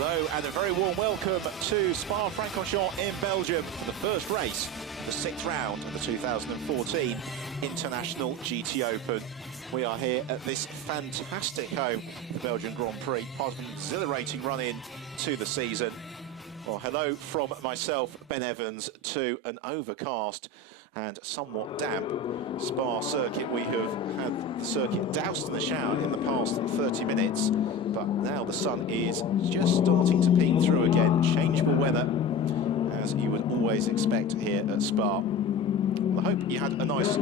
Hello and a very warm welcome to Spa-Francorchamps in Belgium for the first race, the 6th round of the 2014 International GTOpen. We are here at this fantastic home, the Belgian Grand Prix, part of an exhilarating run-in to the season. Well, hello from myself, Ben Evans, to an overcast and somewhat damp Spa circuit. We have had the circuit doused in the shower in the past 30 minutes, but now the sun is just starting to peek through again. Changeable weather, as you would always expect here at Spa. I hope you had a nice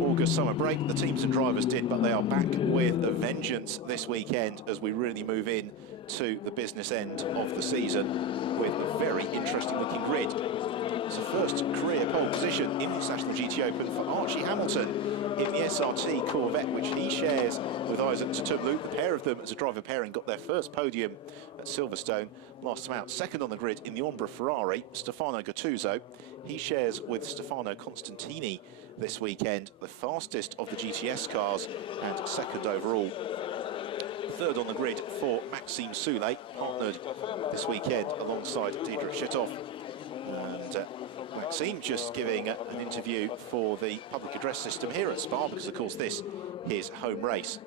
August summer break. The teams and drivers did, but they are back with a vengeance this weekend as we really move in to the business end of the season with a very interesting looking grid. It's a first career pole position in the International GTOpen for Archie Hamilton in the SRT Corvette, which he shares with Isaac Tutumlu. The pair of them, as a driver pairing, got their first podium at Silverstone last time out. Second on the grid in the Ombra Ferrari, Stefano Gattuso. He shares with Stefano Constantini this weekend, the fastest of the GTS cars and second overall. Third on the grid for Maxime Soulet, partnered this weekend alongside Diedrich Schittoff. And Maxime just giving an interview for the public address system here at Spa, because of course this is home race.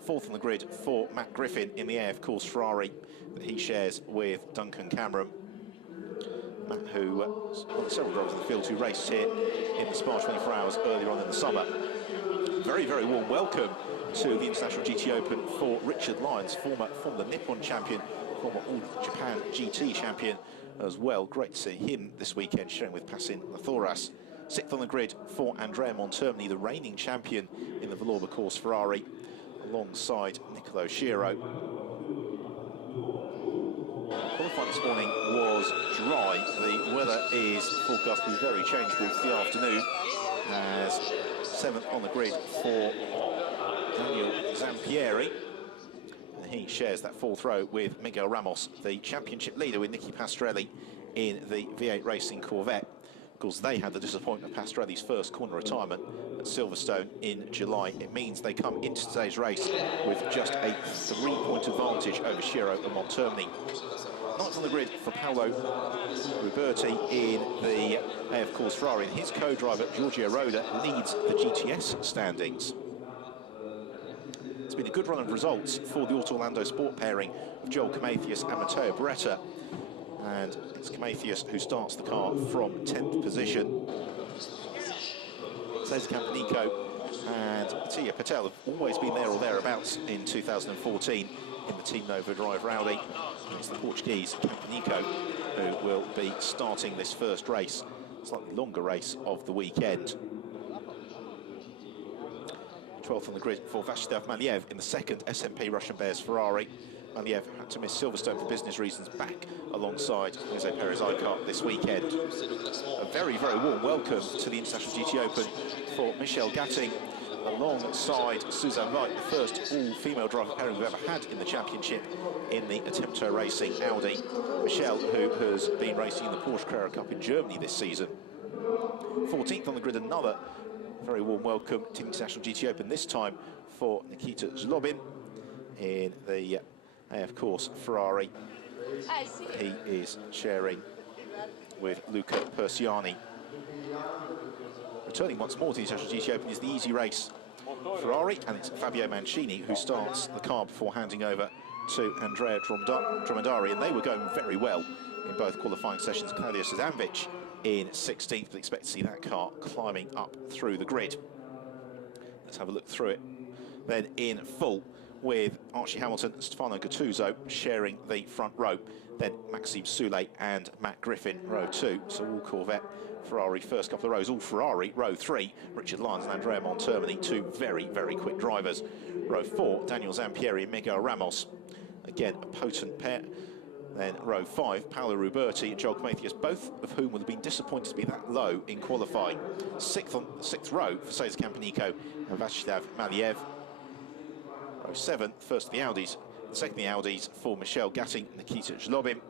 Fourth on the grid for Matt Griffin in the AF Course Ferrari that he shares with Duncan Cameron. Matt, who one of several drivers in the field who raced here in the Spa 24 Hours earlier on in the summer. Very, very warm welcome to the International GTOpen for Richard Lyons, former Nippon champion, former All Japan GT champion as well. Great to see him this weekend sharing with Passin Lathoras. Sixth on the grid for Andrea Montermini, the reigning champion in the Vallorba Course Ferrari, alongside Nicolo Schiro. Qualifying this morning was dry. The weather is forecast to be very changeable for the afternoon, as seventh on the grid for Daniel Zampieri. And he shares that fourth row with Miguel Ramos, the championship leader with Nicky Pastorelli in the V8 Racing Corvette. Of course, they had the disappointment of Pastorelli's first corner retirement at Silverstone in July. It means they come into today's race with just a 3-point advantage over Schiro and Montermini. Ninth on the grid for Paolo Ruberti in the AF Course Ferrari, and his co-driver Giorgio Roda leads the GTS standings. It's been a good run of results for the Auto Orlando Sport pairing of Joel Camathius and Matteo Beretta, and it's Camathius who starts the car from 10th position. Cesar Campanico and Mattia Patel have always been there or thereabouts in 2014 in the Team Nova Drive Rowdy. It's the Portuguese Campanico who will be starting this first race, slightly longer race of the weekend. 12th on the grid for Vyacheslav Maliev in the second SMP Russian Bears Ferrari. Maliev had to miss Silverstone for business reasons, back alongside Jose Perez Icar this weekend. A very, very warm welcome to the International GTOpen for Michelle Gatting, alongside Suzanne Wright, the first all-female driver pairing we've ever had in the championship in the Attempto Racing Audi. Michelle, who has been racing in the Porsche Carrera Cup in Germany this season. 14th on the grid, another very warm welcome to the International GTOpen, this time for Nikita Zlobin in the AF Course Ferrari. He is sharing with Luca Persiani. Returning once more to the International GTOpen is the Easy Race Ferrari, and it's Fabio Mancini who starts the car before handing over to Andrea Dromedari, and they were going very well in both qualifying sessions. Claudio Sazanvich in 16th, but expect to see that car climbing up through the grid. Let's have a look through it then in full, with Archie Hamilton and Stefano Gattuso sharing the front row, then Maxime Soulet and Matt Griffin row 2, so all Corvette Ferrari first couple of rows, all Ferrari row 3, Richard Lyons and Andrea Montermini, two very, very quick drivers. Row 4, Daniel Zampieri and Miguel Ramos, again a potent pair. Then row 5, Paolo Ruberti and Joel Camathius, both of whom would have been disappointed to be that low in qualifying. Sixth row for Cesar Campanico and Vyacheslav Maliev. Row 7, first of the Audis, second of the Audis for Michelle Gatting and Nikita Zlobin.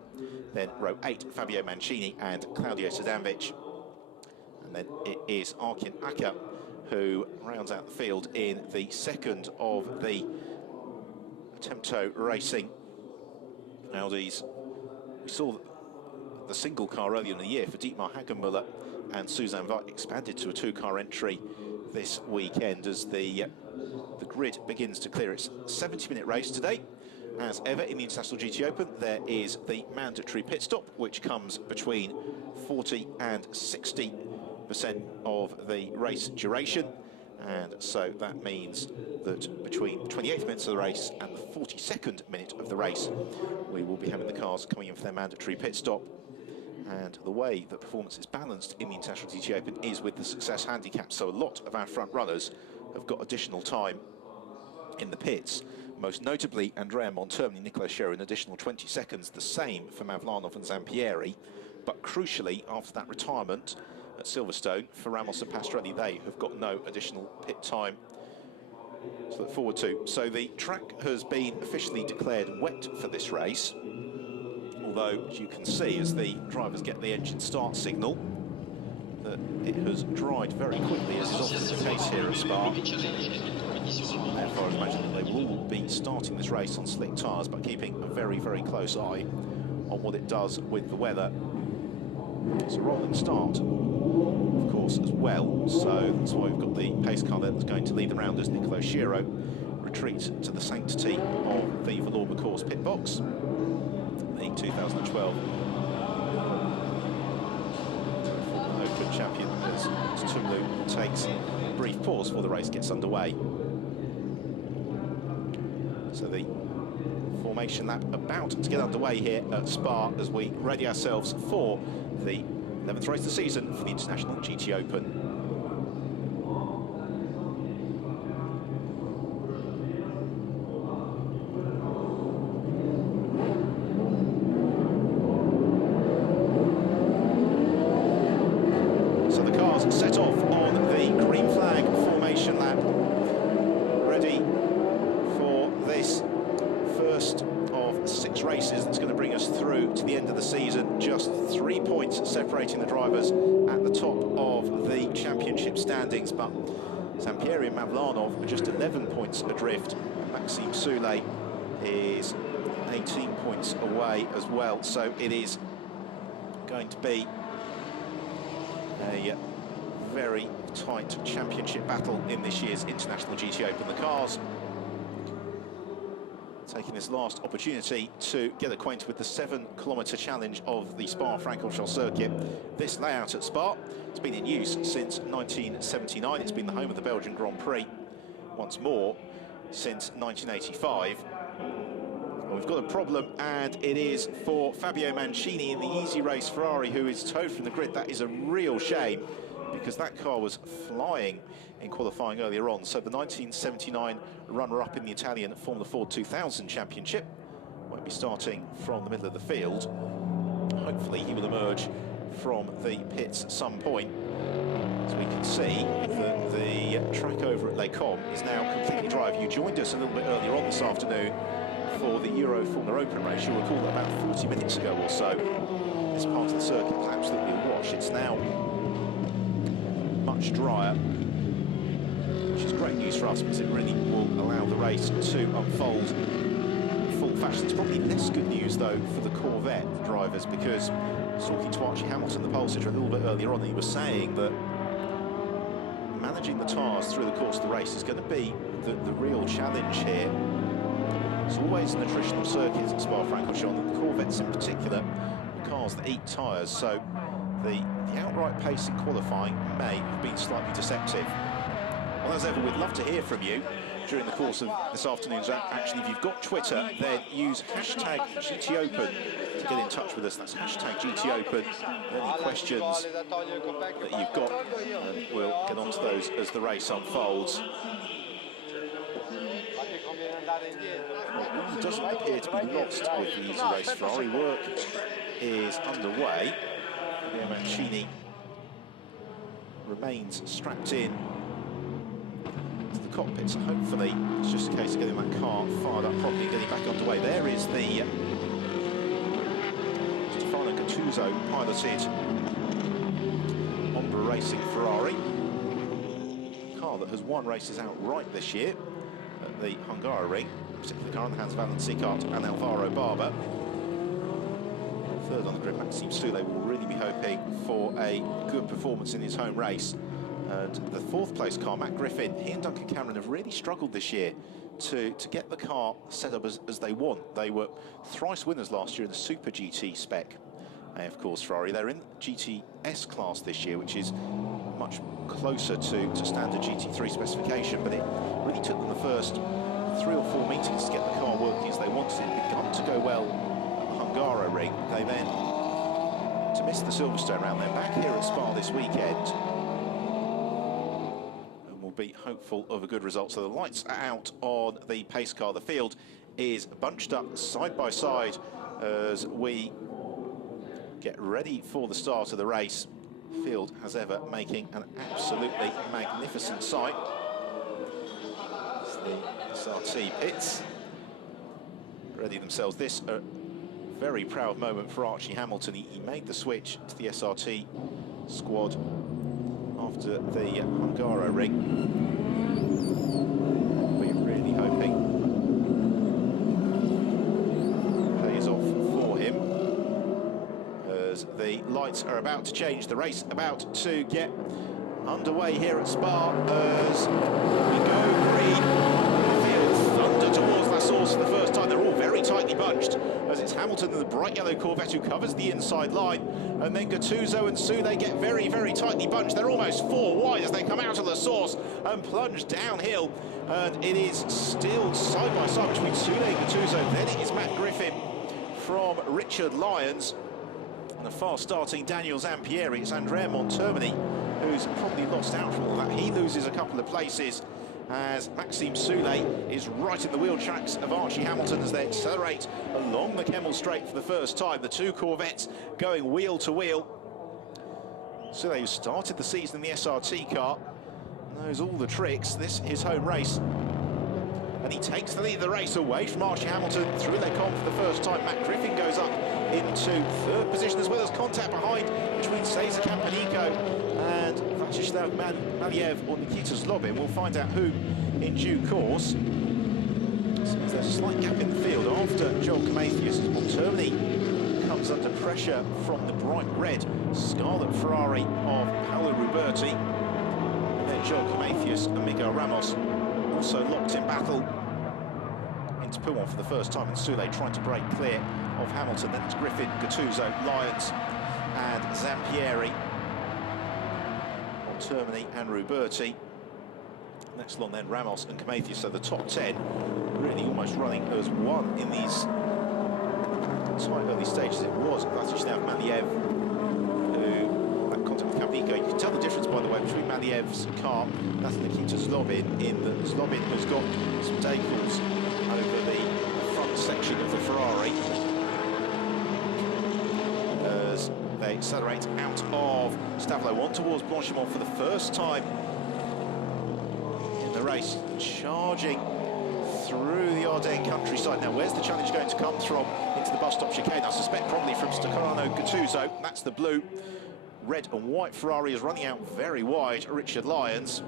Then row 8, Fabio Mancini and Claudio Sazanvich. And then it is Arkin Acker who rounds out the field in the second of the Attempto Racing Audis saw the single car earlier in the year for Dietmar Hagenmüller and Suzanne Veit expanded to a two-car entry this weekend as the grid begins to clear. It's a 70-minute race today. As ever in the International GT Open, there is the mandatory pit stop, which comes between 40 and 60% of the race duration. And so that means that between the 28th minutes of the race and the 42nd minute of the race, we will be having the cars coming in for their mandatory pit stop. And the way that performance is balanced in the International GT Open is with the success handicap. So a lot of our front runners have got additional time in the pits. Most notably, Andrea Montermini, Nicola Scherrer, an additional 20 seconds, the same for Mavlanov and Zampieri. But crucially, after that retirement at Silverstone, for Ramos and Pastorelli, they have got no additional pit time to look forward to. So the track has been officially declared wet for this race. Although, as you can see, as the drivers get the engine start signal, that it has dried very quickly, as is often the case here at Spa. Therefore, I imagine that they will all be starting this race on slick tyres, but keeping a very, very close eye on what it does with the weather. It's a rolling start, of course, as well. So that's why we've got the pace car there that's going to lead the round as Nicola Scherrer retreats to the sanctity of the Vallorba course pit box. The 2012 Open champion as Tulu takes a brief pause before the race gets underway. So the formation lap about to get underway here at Spa as we ready ourselves for the 11th race of the season for the International GT Open. So the cars set off on the green flag formation lap, ready for this first of 6 races that's going to bring us through to the end of the season. Just 3 points separating the drivers at the top of the championship standings, but Zampieri and Mavlanov are just 11 points adrift. Maxime Soulé is 18 points away as well, so it is going to be a very tight championship battle in this year's International GT Open. The cars taking this last opportunity to get acquainted with the 7-kilometre challenge of the Spa-Francorchamps circuit. This layout at Spa, it's been in use since 1979. It's been the home of the Belgian Grand Prix once more since 1985. Well, we've got a problem, and it is for Fabio Mancini in the Easy Race Ferrari, who is towed from the grid. That is a real shame, because that car was flying in qualifying earlier on. So the 1979 runner-up in the Italian Formula Ford 2000 Championship won't be starting from the middle of the field. Hopefully he will emerge from the pits at some point. As we can see, the track over at Les Combes is now completely dry. If you joined us a little bit earlier on this afternoon for the Euro Formula Open race, you'll recall that about 40 minutes ago or so, this part of the circuit was absolutely awash. It's now much drier, which is great news for us because it really will allow the race to unfold in full fashion. It's probably less good news, though, for the Corvette drivers, because I was talking to Archie Hamilton, the pole sitter, a little bit earlier on, and he was saying that managing the tyres through the course of the race is going to be the real challenge here. It's always an attritional circuit at Spa-Francorchamps, the Corvettes in particular, the cars that eat tyres, so the outright pace in qualifying may have been slightly deceptive. Well, as ever, we'd love to hear from you during the course of this afternoon's action. If you've got Twitter, then use hashtag GTOpen to get in touch with us. That's hashtag GTOpen. Any questions that you've got, and we'll get onto those as the race unfolds. Well, it doesn't appear to be lost with the Easy Race Ferrari. Work is underway. Fabio Mancini remains strapped in to the cockpit, so hopefully it's just a case of getting that car fired up properly, getting back underway. There is the Stefano Gattuso piloted Ombra Racing Ferrari, car that has won races outright this year at the Hungaroring, particularly the car in the hands of Alan Sicart and Alvaro Barber. Third on the grid, Maxime Soulé will really be hoping for a good performance in his home race. And the fourth place car, Matt Griffin, he and Duncan Cameron have really struggled this year to get the car set up as they want. They were thrice winners last year in the Super GT spec. And of course, Ferrari, they're in GTS class this year, which is much closer to standard GT3 specification, but it really took them the first 3 or 4 meetings to get the car working as they wanted. It had begun to go well at the Hungaroring. They then, to miss the Silverstone round, they're back here at Spa this weekend. And we'll be hopeful of a good result. So the lights are out on the pace car. The field is bunched up side by side as we get ready for the start of the race. Field, as ever, making an absolutely magnificent sight. It's the SRT pits ready themselves. This a very proud moment for Archie Hamilton. He made the switch to the SRT squad after the Hungaroring. We're really hoping it pays off for him. The lights are about to change, the race about to get underway here at Spa as we go green. The field thunder towards La Source for the first time. They're all very tightly bunched as it's Hamilton and the bright yellow Corvette who covers the inside line, and then Gattuso and Soulé get very, very tightly bunched. They're almost 4 wide as they come out of La Source and plunge downhill, and it is still side by side between Soulé and Gattuso. Then it is Matt Griffin from Richard Lyons and a fast-starting Daniel Zampieri. It's Andrea Montermini who's probably lost out from all that. He loses a couple of places as Maxime Soulé is right in the wheel tracks of Archie Hamilton as they accelerate along the Kemmel Straight for the first time. The 2 Corvettes going wheel to wheel. Soulé, who started the season in the SRT car, knows all the tricks. This is his home race. And he takes the lead of the race away from Archie Hamilton through their comp for the first time. Matt Griffin goes up into 3rd position, as well as contact behind between Cesar Campanico and Vyacheslav Maliev or Nikita Zlobin. We'll find out who in due course. So there's a slight gap in the field after Joel Camathius as Montermini comes under pressure from the bright red Scarlet Ferrari of Paolo Ruberti. And then Joel Camathius and Miguel Ramos also locked in battle into P1 for the first time, and Soulé trying to break clear of Hamilton. Then it's Griffin, Gattuso, Lyons and Zampieri, Montermini and Ruberti. Next along then Ramos and Camathius. So the top 10 really almost running as one in these tight early stages. It was Vyacheslav Maliev who had contact with Campanico. You can tell the difference, by the way, between Maliev's car and Nikita Zlobin, in that Zlobin has got some decals over the front section of the Ferrari as they accelerate out of Stavelot 1 towards Blanchimont for the first time in the race, charging through the Ardennes countryside. Now, where's the challenge going to come from? Into the bus stop chicane, I suspect probably from Staccarano Gattuso. That's the blue. Red and white Ferrari is running out very wide. Richard Lyons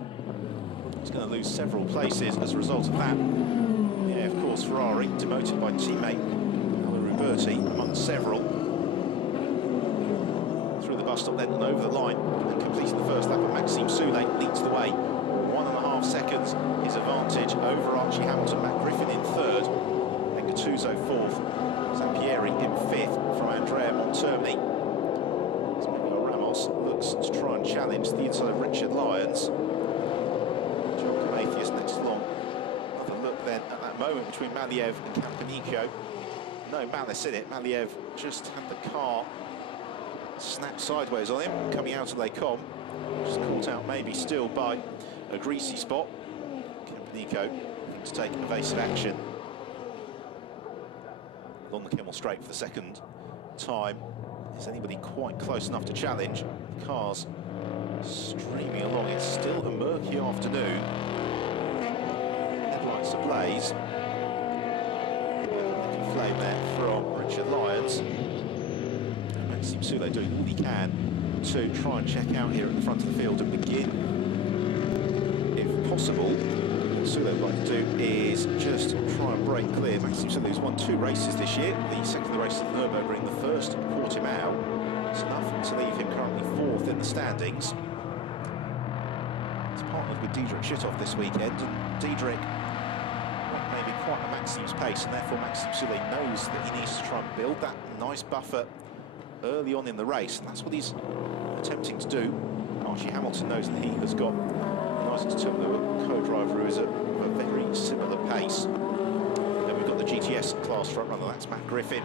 is going to lose several places as a result of that. Yeah, of course, Ferrari demoted by teammate Paolo Ruberti among several. Through the bus stop then and over the line and completing the first lap. And Maxime Soulé leads the way. 1.5 seconds his advantage over Archie Hamilton. Matt Griffin in 3rd, and Gattuso 4th. Zampieri in 5th from Andrea Montermini. Ramos looks to try and challenge the inside of Richard Lyons. Joel Camathius next along. Another look then at that moment between Maliev and Campanico. No malice in it. Maliev just had the car snap sideways on him coming out of Les Combes. Just caught out maybe still by a greasy spot. Campanico to take evasive action along the Kemmel Straight for the second time. Is anybody quite close enough to challenge? The cars streaming along. It's still a murky afternoon. Headlights ablaze. Little flame there from Richard Lyons. And Maxime Soulé doing all he can to try and check out here at the front of the field and begin, if possible. What Soulé would like to do is just try and break clear. Maxime Soulé has won 2 races this year. The second race at the Nürburgring, the first short him out. It's enough to leave him currently 4th in the standings. He's partnered with Diedrich Schütthoff this weekend, and Diedrich not maybe quite at Maxim's pace, and therefore Maxim Soulé knows that he needs to try and build that nice buffer early on in the race, and that's what he's attempting to do. Archie Hamilton knows that he has got a nice determined co-driver who is at a very similar pace. Then we've got the GTS class front runner, that's Matt Griffin.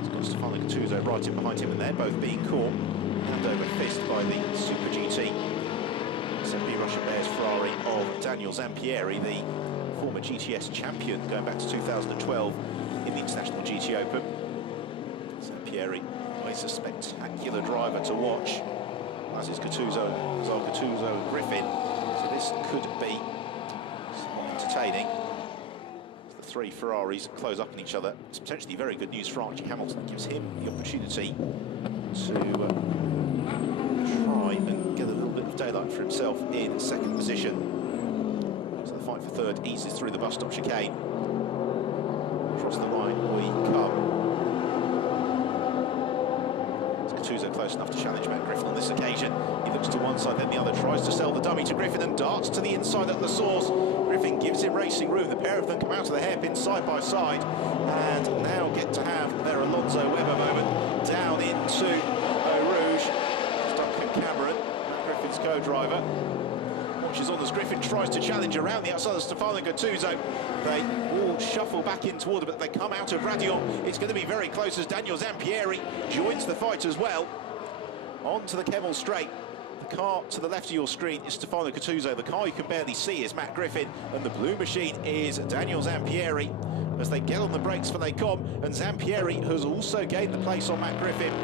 He's got Stefano Gattuso right in behind him, and they're both being caught hand over fist by the Super GT SMP Russian Bears Ferrari of Daniel Zampieri, the former GTS champion going back to 2012 in the International GTOpen. Zampieri, always a spectacular driver to watch, as is Gattuso and Griffin. So this could be somewhat entertaining. The three Ferraris close up on each other. It's potentially very good news for Archie Hamilton. It gives him the opportunity to try and get a little bit of daylight for himself in second position. So the fight for third eases through the bus stop chicane. Across the line we come. Gattuso close enough to challenge Matt Griffin on this occasion. He looks to one side, then the other, tries to sell the dummy to Griffin and darts to the inside at the source. Griffin gives him racing room. The pair of them come out of the hairpin side by side and now get to have their Alonso Webber moment down into Eau Rouge. Duncan Cameron, Matt Griffin's co-driver, watches on as Griffin tries to challenge around the outside of Stefano Gattuso. They all shuffle back in toward him, but they come out of Radion. It's going to be very close as Daniel Zampieri joins the fight as well. On to the Kemmel Straight. The car to the left of your screen is Stefano Gattuso. The car you can barely see is Matt Griffin, and the blue machine is Daniel Zampieri. As they get on the brakes for Lecom, and Zampieri has also gained the place on Matt Griffin.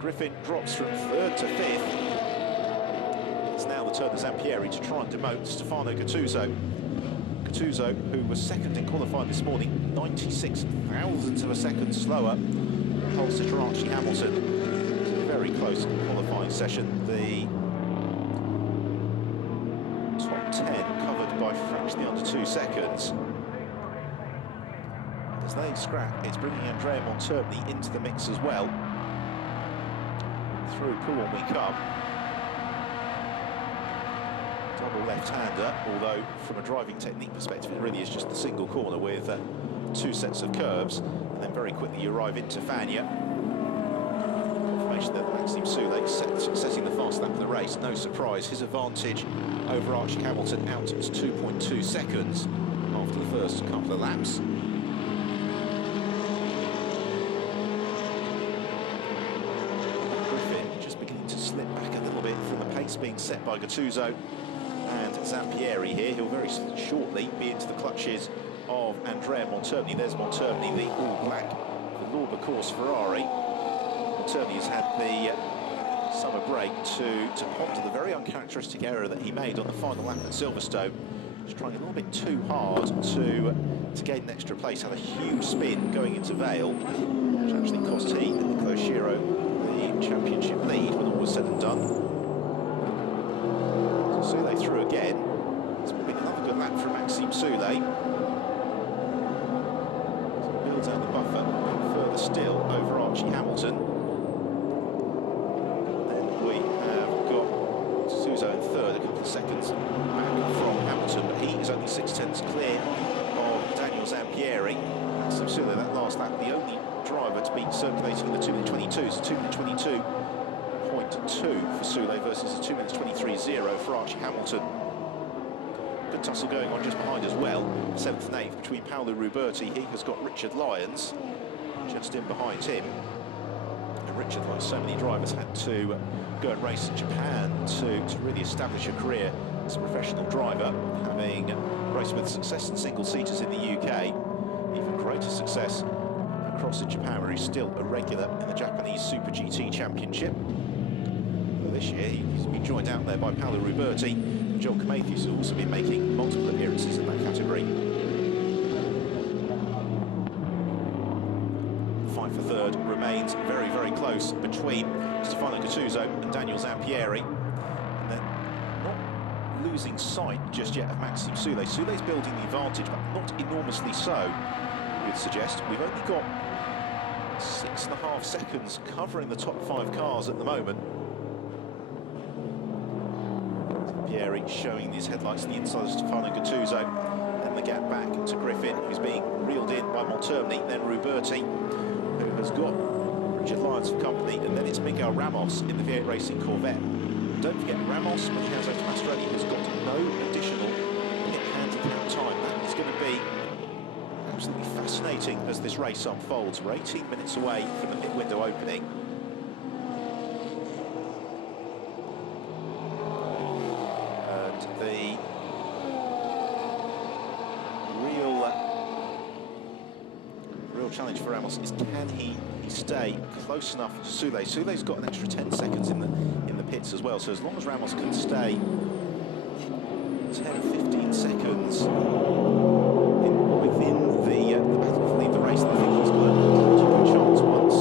Griffin drops from 3rd to 5th. It's now the turn of Zampieri to try and demote Stefano Gattuso. Gattuso, who was 2nd in qualifying this morning, 96 thousandths of a second slower than pole sitter Archie Hamilton. It's a very close qualifying session. The top 10 covered by fractionally under 2 seconds. As they scrap, it's bringing Andrea Monterni into the mix as well. Through Poulon we come. Double left-hander, although from a driving technique perspective it really is just the single corner with 2 sets of curves, and then very quickly you arrive into Fagnes. Confirmation that Maxime Soulé setting the fast lap of the race. No surprise, his advantage over Archie Hamilton out at 2.2 seconds after the first couple of laps. Slip back a little bit from the pace being set by Gattuso and Zampieri here. He'll very shortly be into the clutches of Andrea Monterni. There's Monterni, the all-black Lorber course Ferrari. Monterni has had the summer break to ponder the very uncharacteristic error that he made on the final lap at Silverstone. Just trying a little bit too hard to gain an extra place. Had a huge spin going into Vale, which actually cost he, Nicola Shiro, the championship lead when all was said and done. So Soulé through again. It's been another good lap from Maxime Soulé. So builds out the buffer further still over Archie Hamilton. Then we have got Gattuso in 3rd, a couple of seconds back from Hamilton, but he is only 6/10 clear of Daniel Zampieri. Maxime Soulé, that last lap, the only driver to be circulating in the 2 minute 22, so 2 minute 22.2 for Soulé versus a 2 minutes 23.0 for Archie Hamilton. Good tussle going on just behind as well, 7th and 8th between Paolo Ruberti. He has got Richard Lyons just in behind him. And Richard, like so many drivers, had to go and race in Japan to really establish a career as a professional driver, having raced with success in single-seaters in the UK, even greater success across in Japan, where he's still a regular in the Japanese Super GT Championship. Well, this year he's been joined out there by Paolo Ruberti. Joel Comathius has also been making multiple appearances in that category. The fight for 3rd remains very, very close between Stefano Gattuso and Daniel Zampieri. And they're not losing sight just yet of Maxime Soulé. Soulé's building the advantage, but not enormously so, I would suggest. We've only got 6.5 seconds covering the top 5 cars at the moment. Pieri showing his headlights in the inside of Stefano Gattuso. Then the gap back to Griffin, who's being reeled in by Monterni. Then Ruberti, who has got Richard Lyons for company. And then it's Miguel Ramos in the V8 Racing Corvette. Don't forget, Ramos with Enzo Mastrelli has got no additional pit handicap time. That is going to be absolutely fascinating as this race unfolds. We're 18 minutes away from the pit window opening. And the real challenge for Ramos is, can he stay close enough to Soulé? Soulé's got an extra 10 seconds in the pits as well, so as long as Ramos can stay 10 15 seconds within the battle for lead the race, I think he's got a good chance once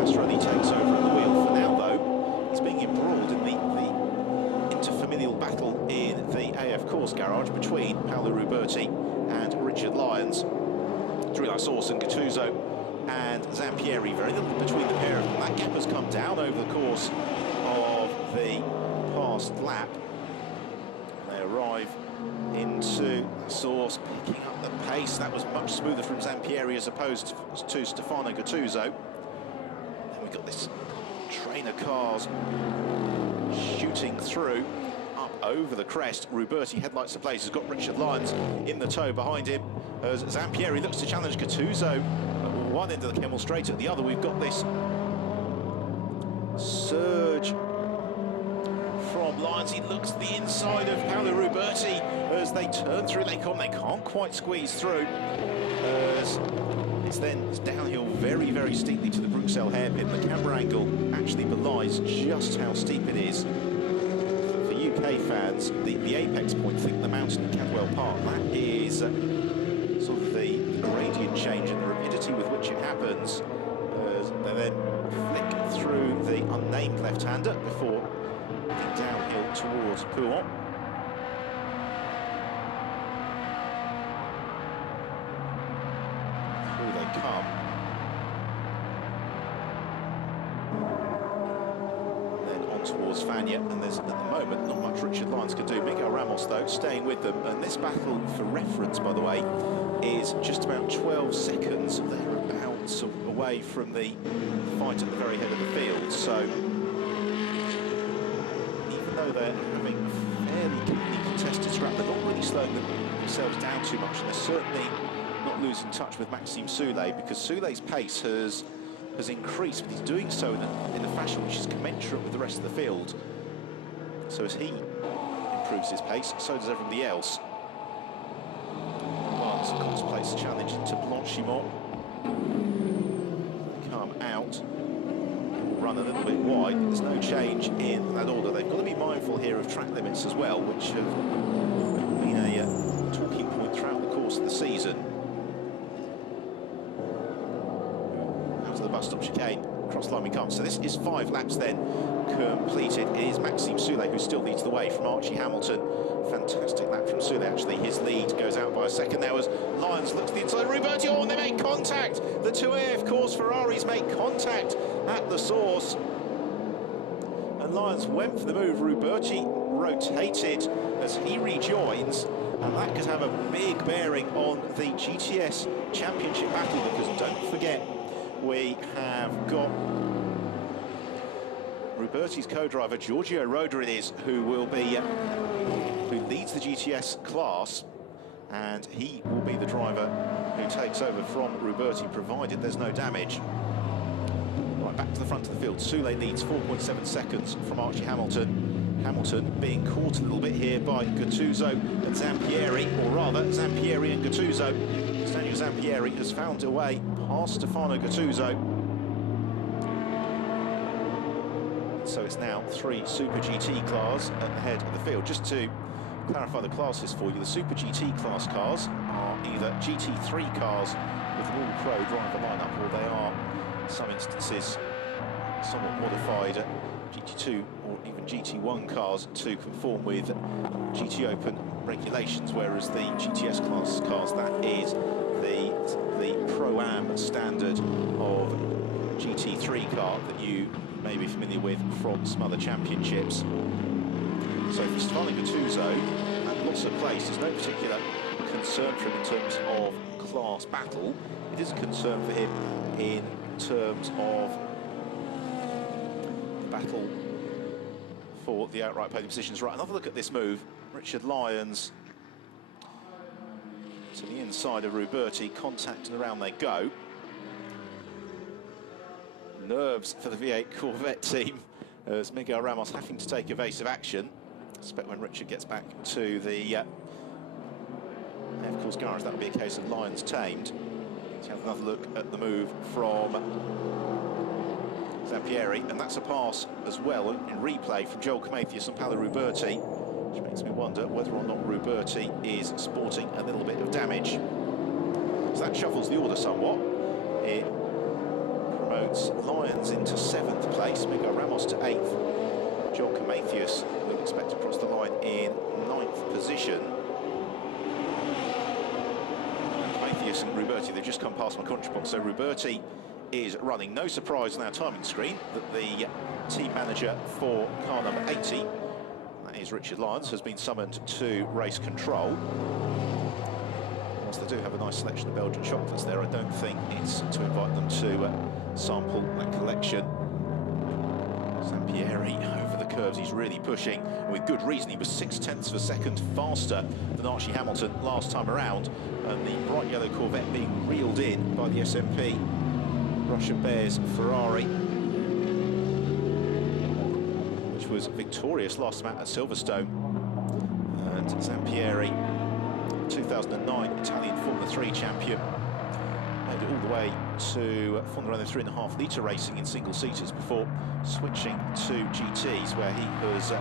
Mastrelli takes over at the wheel. For now, though, he's being embroiled in the interfamilial battle in the AF Course garage between Paolo Ruberti and Richard Lyons. Drew Sauce and Gattuso and Zampieri, very little between the pair of them. That gap has come down over the course of the past lap. They arrive into Sauce, picking up the pace. That was much smoother from Zampieri as opposed to Stefano Gattuso. Then we've got this train of cars shooting through up over the crest. Ruberti headlights the place, has got Richard Lyons in the tow behind him as Zampieri looks to challenge Gattuso at one end of the Kemmel Straight. At the other, we've got this surge from Lyons. He looks to the inside of Paolo Ruberti as they turn through. They can't quite squeeze through as it's downhill very, very steeply to the Bruxelles hairpin. The camera angle actually belies just how steep it is. For UK fans, the apex point, think the mountain at Cadwell Park, that is sort of the gradient change and the rapidity with which it happens. They then flick through the unnamed left-hander before heading downhill towards Pouhon. Through they come. And then on towards Fagna, and there's at the moment not much Richard Lyons can do. Miguel Ramos, though, staying with them. And this battle, for reference, by the way, is just about 12 seconds thereabouts away from the fight at the very head of the field. So even though they're having a fairly keenly contested scrap, they're not really slowing themselves down too much, and they're certainly not losing touch with Maxime Soulé, because Soulé's pace has increased, but he's doing so in a fashion which is commensurate with the rest of the field. So as he improves his pace, so does everybody else. Contemplates a challenge into Blanchimont. Come out, run a little bit wide. There's no change in that order. They've got to be mindful here of track limits as well, which have been a talking point throughout the course of the season. Out to the bus stop chicane, cross line we come. So this is 5 laps then completed. It is Maxime Soulé who still leads the way from Archie Hamilton. Fantastic lap from Soulé, actually. His lead goes out by a second. There was Lyons, looks to the inside. Ruberti, oh, and they make contact. The two AF Course Ferraris make contact at the source. And Lyons went for the move. Ruberti rotated as he rejoins. And that could have a big bearing on the GTS Championship battle, because don't forget, we have got Ruberti's co-driver, Giorgio Roda it is, who will be who leads the GTS class, and he will be the driver who takes over from Ruberti, provided there's no damage. Right, back to the front of the field. Soulé leads 4.7 seconds from Archie Hamilton. Hamilton being caught a little bit here by Gattuso and Zampieri, or rather, Zampieri and Gattuso. Daniel Zampieri has found a way past Stefano Gattuso. So it's now 3 Super GT cars at the head of the field. Just to clarify the classes for you, the Super GT class cars are either GT3 cars with an all-pro driver lineup, or they are, in some instances, somewhat modified GT2 or even GT1 cars to conform with GTOpen regulations, whereas the GTS class cars, that is the Pro-Am standard of GT3 car that you may be familiar with from some other championships. So for Stefano Gattuso, at lots of place, there's no particular concern for him in terms of class battle. It is a concern for him in terms of the battle for the outright podium positions. Right, another look at this move. Richard Lyons to the inside of Ruberti, contact and around they go. Nerves for the V8 Corvette team as Miguel Ramos having to take evasive action. I expect when Richard gets back to the of course garage, that'll be a case of Lyons tamed. Let's have another look at the move from Zampieri, and that's a pass as well in replay from Joel Comathius and Paolo Ruberti, which makes me wonder whether or not Ruberti is sporting a little bit of damage. So that shuffles the order somewhat. It promotes Lyons into 7th place, Miguel Ramos to 8th. Joel Comathius we'll expect to cross the line in 9th position. Comathius and Ruberti, they've just come past my country box, so Ruberti is running. No surprise on our timing screen that the team manager for car number 80, that is Richard Lyons, has been summoned to race control. Whilst they do have a nice selection of Belgian chocolates there, I don't think it's to invite them to sample that collection. Zampieri over the curves, he's really pushing, and with good reason. He was 0.6 of a second faster than Archie Hamilton last time around, and the bright yellow Corvette being reeled in by the SMP Russian Bears Ferrari, which was victorious last time out at Silverstone. And Zampieri, 2009 Italian Formula 3 champion, made it all the way to Formula 1 3.5 litre racing in single-seaters before switching to GTs, where he has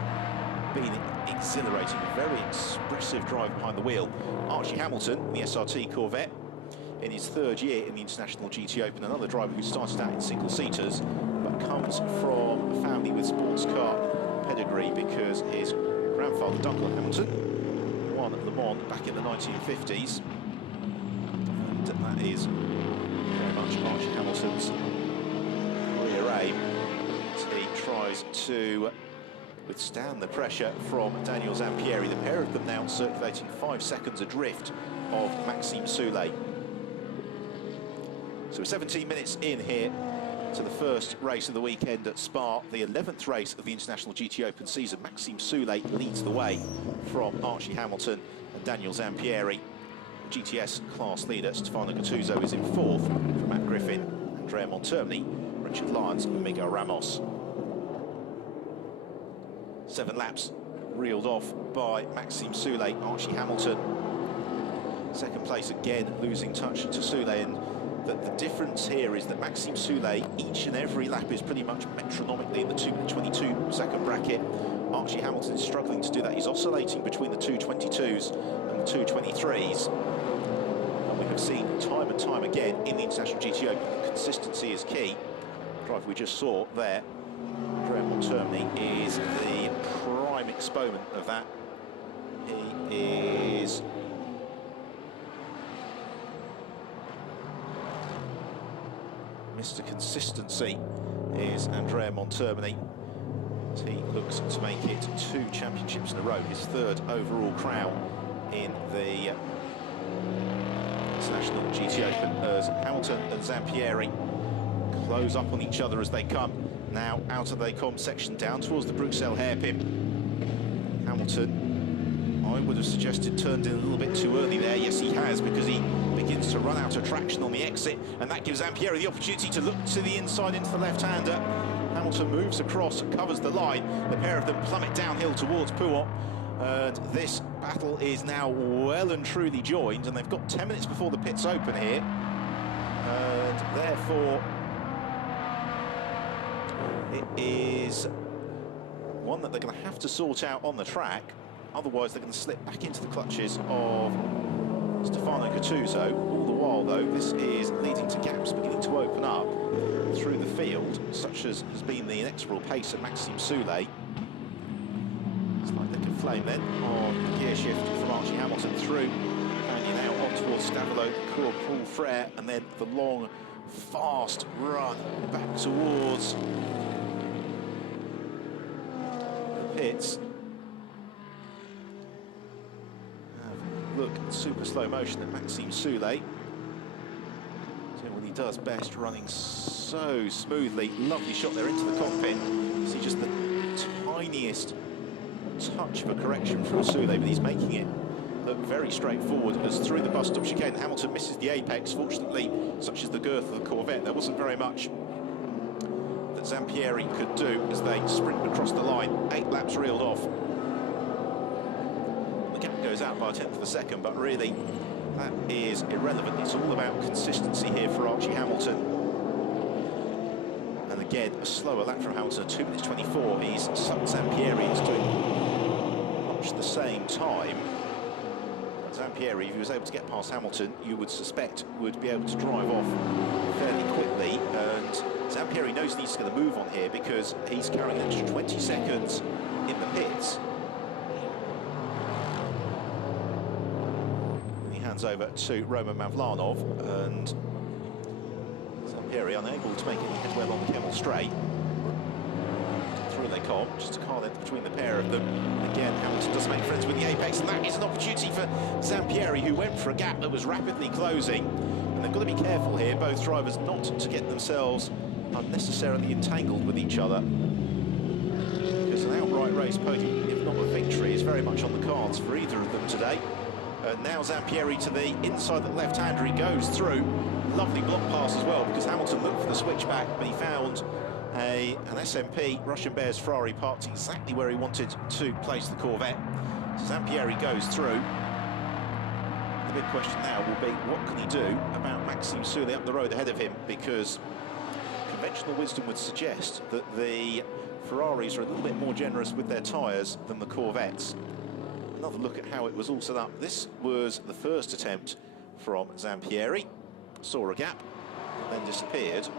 been exhilarating, a very expressive drive behind the wheel. Archie Hamilton, the SRT Corvette, in his 3rd year in the International GTOpen, another driver who started out in single-seaters, but comes from a family with sports car pedigree because his grandfather, Duncan Hamilton, won Le Mans back in the 1950s. And that is very much Archie Hamilton's career aim as he tries to withstand the pressure from Daniel Zampieri. The pair of them now circulating 5 seconds adrift of Maxime Soulet. So we're 17 minutes in here to the first race of the weekend at Spa, the 11th race of the International GTOpen season. Maxime Soulet leads the way from Archie Hamilton and Daniel Zampieri. GTS class leader Stefano Gattuso is in 4th, from Matt Griffin, Andrea Montermini, Richard Lyons and Miguel Ramos. 7 laps reeled off by Maxime Soulet. Archie Hamilton, 2nd place again, losing touch to Soulet. And the difference here is that Maxime Soulet, each and every lap is pretty much metronomically in the 2:22 bracket. Archie Hamilton is struggling to do that. He's oscillating between the 2:22s and the 2:23s. And we have seen time and time again in the International GTO that consistency is key. The driver we just saw there, Andrea Montermini, is the prime exponent of that. He is Mr. Consistency, is Andrea Montermini. He looks to make it 2 championships in a row, his 3rd overall crown in the International GTOpen, as Hamilton and Zampieri close up on each other as they come. Now out of the com section down towards the Bruxelles hairpin. Hamilton, I would have suggested, turned in a little bit too early there. Yes, he has, because he begins to run out of traction on the exit, and that gives Zampieri the opportunity to look to the inside into the left-hander. Hamilton moves across, covers the line. The pair of them plummet downhill towards Pouhon, and this battle is now well and truly joined, and they've got 10 minutes before the pits open here, and therefore it is one that they're going to have to sort out on the track. Otherwise, they're going to slip back into the clutches of Stefano Gattuso. All the while, though, this is leading to gaps beginning to open up through the field, such as has been the inexorable pace of Maxime Soulet. Slight lick of flame then on the gear shift from Archie Hamilton through. And now on towards Stavelot, Cour, Paul Frere, and then the long fast run back towards the pits. Look at super slow motion at Maxime Soulé. Doing what he does best, running so smoothly. Lovely shot there into the cockpit. You see just the tiniest touch of a correction from Soulé, but he's making it look very straightforward as through the bus stop chicane, Hamilton misses the apex. Fortunately, such as the girth of the Corvette, there wasn't very much that Zampieri could do as they sprint across the line. 8 laps reeled off. The gap goes out by a tenth of a second, but really that is irrelevant. It's all about consistency here for Archie Hamilton. And again, a slower lap from Hamilton, 2 minutes 24. He's sucked Zampieri into doing much the same time. Zampieri, if he was able to get past Hamilton, you would suspect would be able to drive off fairly quickly. And Zampieri knows he needs to get a move on here because he's carrying an extra 20 seconds in the pits. And he hands over to Roman Mavlanov, and Zampieri unable to make any headway along the Kemmel Straight. Through they come, just a car length between the pair of them. Again, Hamilton does make friends with the apex, and that is an opportunity for Zampieri, who went for a gap that was rapidly closing. And they've got to be careful here, both drivers, not to get themselves unnecessarily entangled with each other. Because an outright race podium, if not a victory, is very much on the cards for either of them today. Now Zampieri to the inside, the left-hander, he goes through. Lovely block pass as well, because Hamilton looked for the switchback, but he found an SMP, Russian Bears Ferrari, parked exactly where he wanted to place the Corvette. So Zampieri goes through. The big question now will be, what can he do about Maxime Soulé up the road ahead of him? Because conventional wisdom would suggest that the Ferraris are a little bit more generous with their tyres than the Corvettes. Another look at how it was all set up. This was the first attempt from Zampieri. Saw a gap, then disappeared.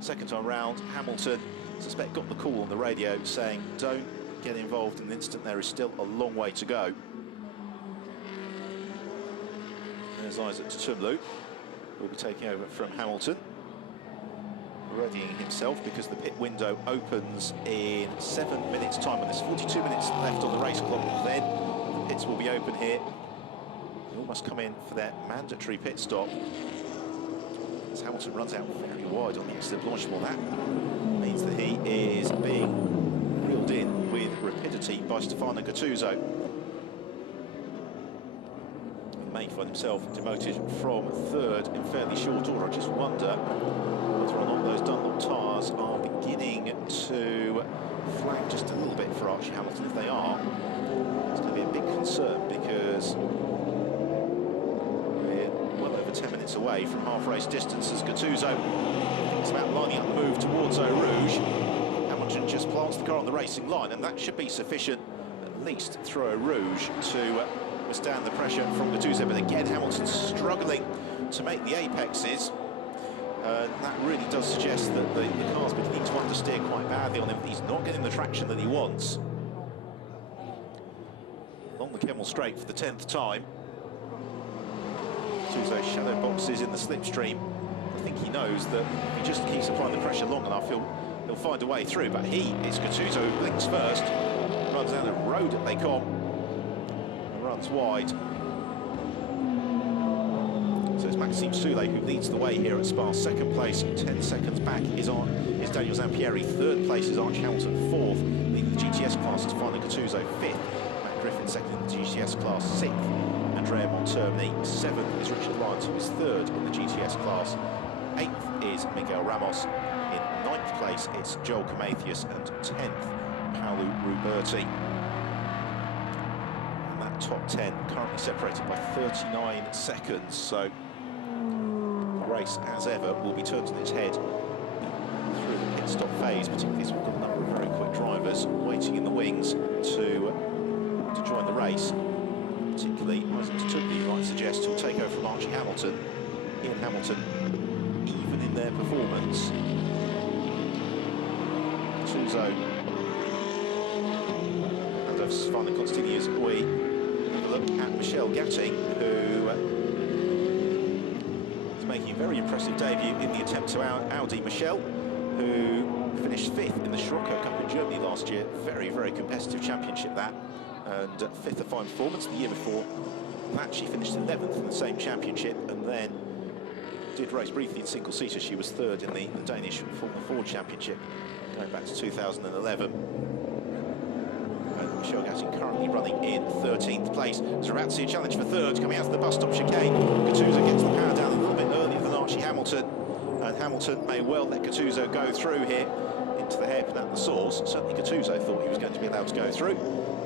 Second time round, Hamilton, I suspect, got the call on the radio saying, don't get involved in the incident, there is still a long way to go. There's Isaac Tumlu, who will be taking over from Hamilton, readying himself because the pit window opens in 7 minutes' time, and there's 42 minutes left on the race clock. Then the pits will be open here. They all must come in for their mandatory pit stop. As Hamilton runs out very wide on the exit blanchiment, that means that he is being reeled in with rapidity by Stefano Gattuso. He may find himself demoted from third in fairly short order. I just wonder whether or not those Dunlop tyres are beginning to flag just a little bit for Archie Hamilton. If they are, it's going to be a big concern, because 10 minutes away from half-race distance as Gattuso thinks about lining up a move towards Eau Rouge. Hamilton just plants the car on the racing line, and that should be sufficient, at least through Eau Rouge, to withstand the pressure from Gattuso. But again, Hamilton's struggling to make the apexes. That really does suggest that the car's beginning to understeer quite badly on him. He's not getting the traction that he wants. Along the Kemmel Straight for the 10th time. Gattuso shadow boxes in the slipstream. I think he knows that if he just keeps applying the pressure long enough, he'll find a way through. But it's Gattuso who blinks first, runs down the road at Les Combes, and runs wide. So it's Maxime Soulé who leads the way here at Spa. Second place, 10 seconds back is Daniel Zampieri. Third place is Archie Hamilton. Fourth, leading the GTS class, is Stefano Gattuso. Fifth, Matt Griffin. Second in the GTS class. Sixth, Andrea Montermini. Seventh is Richard Lyons, who is third in the GTS class. Eighth is Miguel Ramos. In ninth place, it's Joel Camathius, and 10th, Paolo Ruberti. And that top 10 currently separated by 39 seconds. So the race, as ever, will be turned on its head through the pit stop phase, particularly as we've got a number of very quick drivers waiting in the wings to join the race. Particularly, Isaac Tumlu, you might suggest, will take over from Archie Hamilton. Ian Hamilton, even in their performance. Gattuso and of Stefano Constantini as we have a look at Michel Gatting, who has making a very impressive debut in the attempt to Audi Michel, who finished 5th in the Scirocco Cup in Germany last year. Very, very competitive championship that, and 5th of fine performance the year before. That she finished 11th in the same championship, and then did race briefly in single-seater. She was 3rd in the Danish Formula Ford Championship, going back to 2011. And Michel Gatting currently running in 13th place. As we're about to see a challenge for 3rd, coming out of the bus stop chicane. Gattuso gets the power down a little bit earlier than Archie Hamilton, and Hamilton may well let Gattuso go through here into the hairpin at the source. Certainly Gattuso thought he was going to be allowed to go through.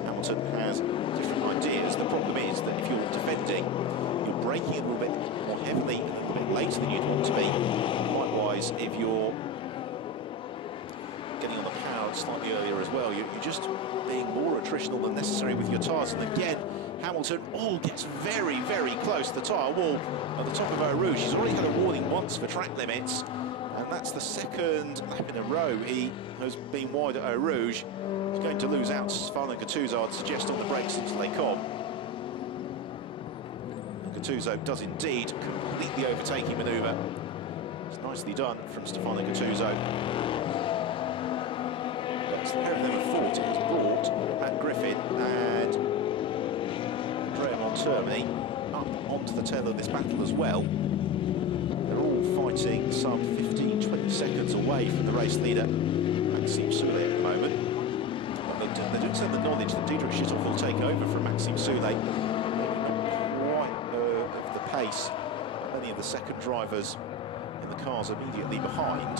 Hamilton has different ideas. The problem is that if you're defending, you're braking a little bit more heavily, a little bit later than you'd want to be. Likewise, if you're getting on the power slightly earlier as well, you're just being more attritional than necessary with your tyres. And again, Hamilton gets very, very close to the tyre wall at the top of Eau Rouge. He's already had a warning once for track limits, and that's the 2nd lap in a row he has been wide at Eau Rouge. He's going to lose out to Stefano Gattuso, I'd suggest, on the brakes until they come. Gattuso does indeed completely overtaking manoeuvre. It's nicely done from Stefano Gattuso. But the pair of them have fought. It has brought Matt Griffin and Andrea Montermini up onto the tail of this battle as well. They're all fighting some 15-20 seconds away from the race leader, Maxime Soulet, at the moment. And they do so the knowledge that Diederik Schittorf will take over from Maxime Soulet. Pace of many of the second drivers in the cars immediately behind.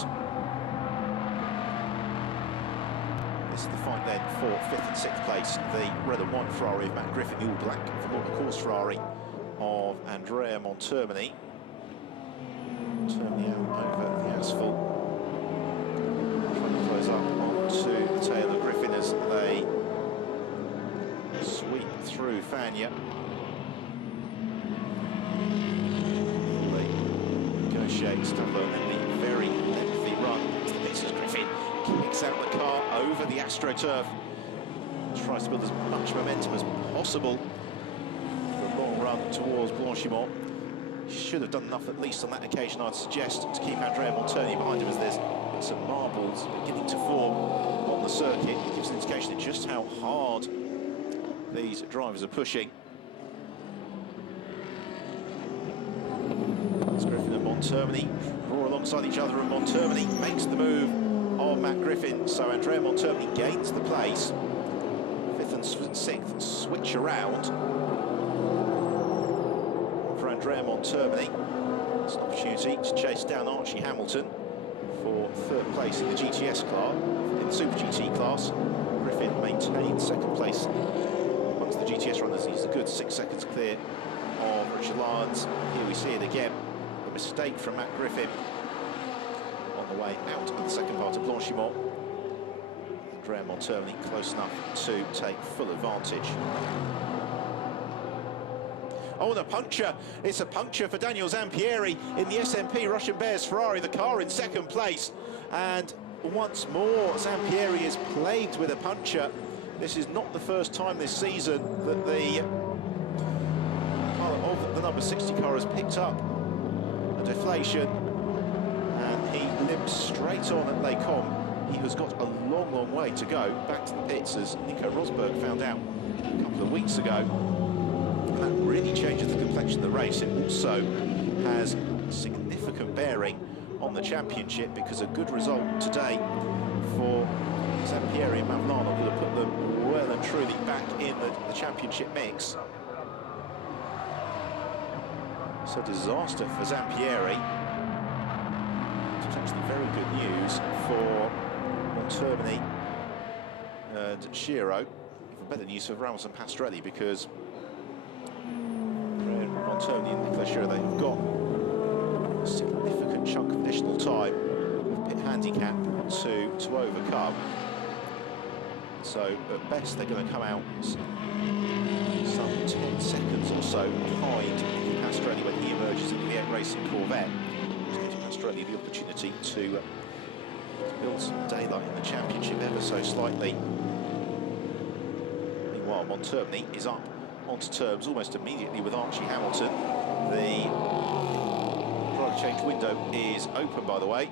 This is the fight then for 5th and 6th place. The red and white Ferrari of Matt Griffin, the all-black course Ferrari of Andrea Montermini. Montermini out over the asphalt, trying to close up onto the tail of Griffin as they sweep through Fagnes. Negotiates to learn the very lengthy run. This is Griffin, kicks out the car over the AstroTurf, tries to build as much momentum as possible for a long run towards Blanchimont. Should have done enough, at least on that occasion, I'd suggest, to keep Andrea Montermini behind him, as there's some marbles beginning to form on the circuit. It gives an indication of just how hard these drivers are pushing. Griffin and Montermini draw alongside each other, and Montermini makes the move on Matt Griffin. So Andrea Montermini gains the place. 5th and 6th switch around for Andrea Montermini. It's an opportunity to chase down Archie Hamilton for 3rd place in the GTS class, in the Super GT class. Griffin maintains 2nd place amongst the GTS runners. He's a good 6 seconds clear of Richard Lyons. Here we see it again. A mistake from Matt Griffin on the way out of the second part of Blanchimont. Andrea Montermini close enough to take full advantage. Oh, and a puncture. It's a puncture for Daniel Zampieri in the SMP Russian Bears Ferrari, the car in 2nd place. And once more, Zampieri is plagued with a puncture. This is not the first time this season that the pilot of the number 60 car has picked up a deflation, and he limps straight on at Les Combes. He has got a long, long way to go back to the pits, as Nico Rosberg found out a couple of weeks ago. And that really changes the complexion of the race. It also has significant bearing on the championship, because a good result today for Zampieri and Mavlana would have put them well and truly back in the championship mix. So disaster for Zampieri. It's actually very good news for Montermini and Shiro. Even better news for Ramos and Pastrelli, because Montermini and Nicola Shiro, they have got a significant chunk of additional time of pit handicap to overcome. So at best they're going to come out some 10 seconds or so behind Pastrelli when he emerges in the V8 Racing Corvette, which gives Pastrelli the opportunity to build some daylight in the championship ever so slightly. Meanwhile, Montermini is up onto terms almost immediately with Archie Hamilton. The change window is open, by the way,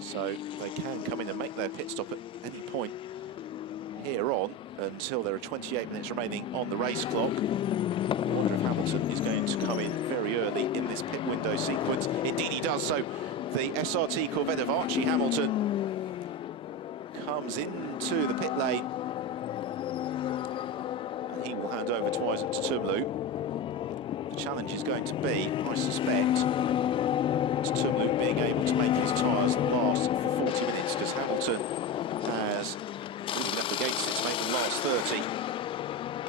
so they can come in and make their pit stop at any point here on until there are 28 minutes remaining on the race clock. I wonder if Hamilton is going to come in very early in this pit window sequence. Indeed he does. So the SRT Corvette of Archie Hamilton comes into the pit lane. And he will hand over to Isaac Tumlu. The challenge is going to be, I suspect, Tumlu being able to make his tyres last for 40 minutes, because Hamilton has really left against it to make the last 30.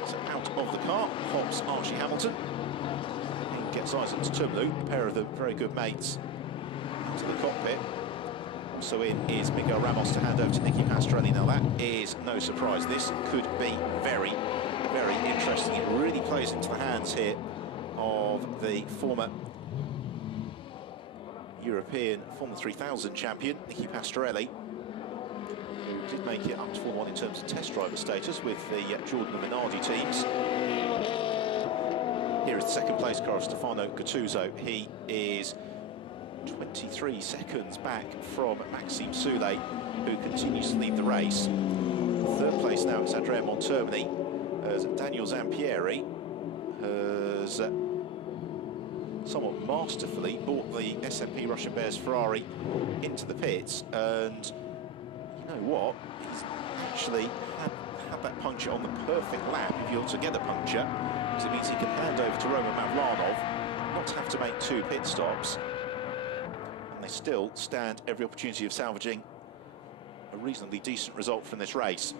So out of the car hops Archie Hamilton. He gets Isaac Tumlu, a pair of them very good mates, into the cockpit. Also in is Miguel Ramos to hand over to Nicky Pastorelli. Now that is no surprise. This could be very, very interesting. It really plays into the hands here of the former European Formula 3000 champion, Nicky Pastorelli, who did make it up to Formula 1 in terms of test driver status with the Jordan and Minardi teams. Here is the second place car of Stefano Gattuso. He is 23 seconds back from Maxime Soulet, who continues to lead the race. Third place now is Andrea Montermini, as Daniel Zampieri has somewhat masterfully brought the SMP Russian Bears Ferrari into the pits, and you know what, he's actually had that puncture on the perfect lap if you're to get a puncture, because it means he can hand over to Roman Mavlanov, not have to make 2 pit stops, and they still stand every opportunity of salvaging a reasonably decent result from this race.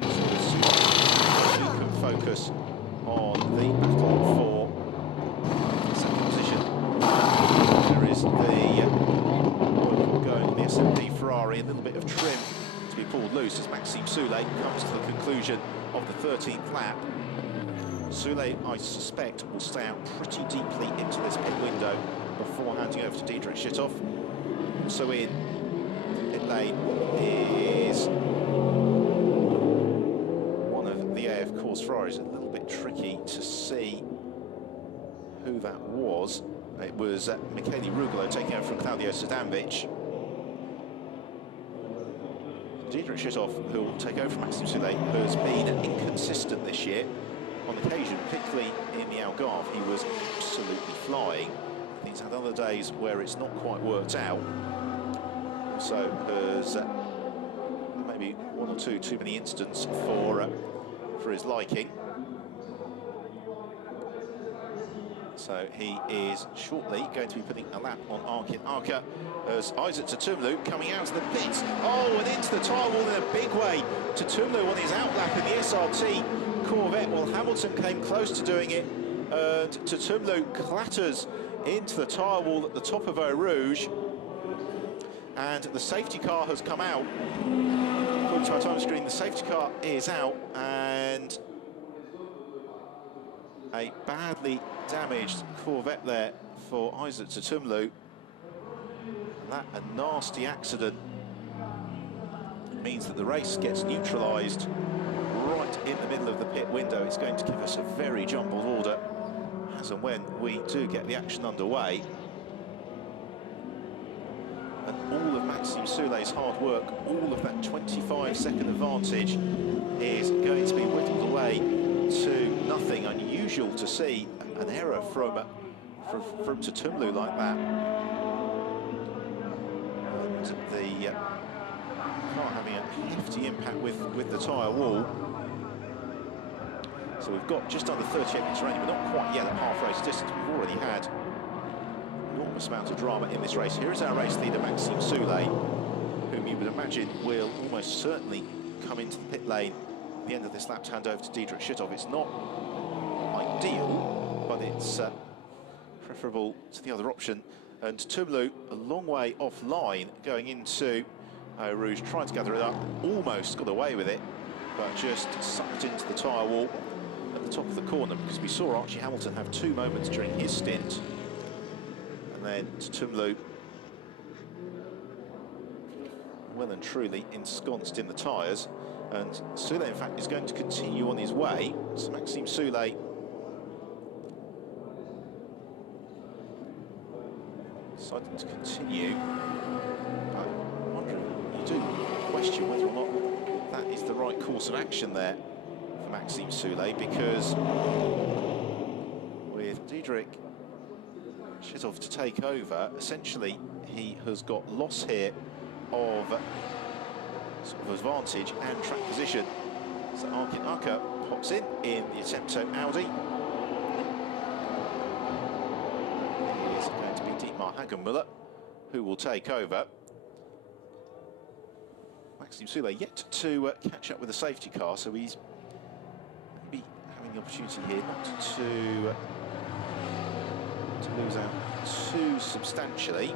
So you can focus on the battle for second position. There is the going on the SMP Ferrari, a little bit of trim to be pulled loose as Maxime Soulet comes to the conclusion of the 13th lap. Soulet, I suspect, will stay out pretty deeply into this pit window before handing over to Diedrich Schitthoff. Also in the pit lane is one of the AF Course Ferraris. A little bit tricky to see who that was. It was Michele Rugolo taking over from Claudio Sedanovic. Diedrich Schitthoff, who will take over from Maxime Soulet, has been inconsistent this year. On occasion, particularly in the Algarve, he was absolutely flying. He's had other days where it's not quite worked out. Also has maybe 1 or 2 too many incidents for his liking. So he is shortly going to be putting a lap on Arkin Arca as Isaac Tumlu coming out of the pits. Oh, and into the tyre wall in a big way. Tumlu on his out lap in the SRT Corvette. Well, Hamilton came close to doing it, and Tumlu clatters into the tyre wall at the top of Eau Rouge. And the safety car has come out. According to our time screen, the safety car is out, and a badly damaged Corvette there for Isaac Tumlu. That a nasty accident means that the race gets neutralised right in the middle of the pit window. It's going to give us a very jumbled order as and when we do get the action underway. And all of Maxime Soulet's hard work, all of that 25-second advantage is going to be whittled away to nothing. Unusual to see an error from Tumlu like that. And the car having a hefty impact with the tyre wall. So we've got just under 38 minutes remaining. We're not quite yet at half race distance. We've already had an enormous amount of drama in this race. Here is our race leader, Maxime Soulet, whom you would imagine will almost certainly come into the pit lane at the end of this lap to hand over to Diedrich Schitthoff. It's not ideal, but it's preferable to the other option. And Tumlu, a long way offline, going into Eau Rouge, trying to gather it up, almost got away with it, but just sucked into the tyre wall at the top of the corner, because we saw Archie Hamilton have 2 moments during his stint. And then Tumlu, well and truly ensconced in the tyres. And Soulet, in fact, is going to continue on his way. So Maxime Soulet to continue. I'm wondering, you do question whether or not that is the right course of action there for Maxime Soulet, because with Diedrich Chizov to take over, essentially he has got loss here of sort of advantage and track position. So Arkin Ucker pops in the Attempto Audi. It is going to be Dietmar Hagenmüller who will take over. Maxime Soulet yet to catch up with the safety car, so he's maybe having the opportunity here not to lose out too substantially.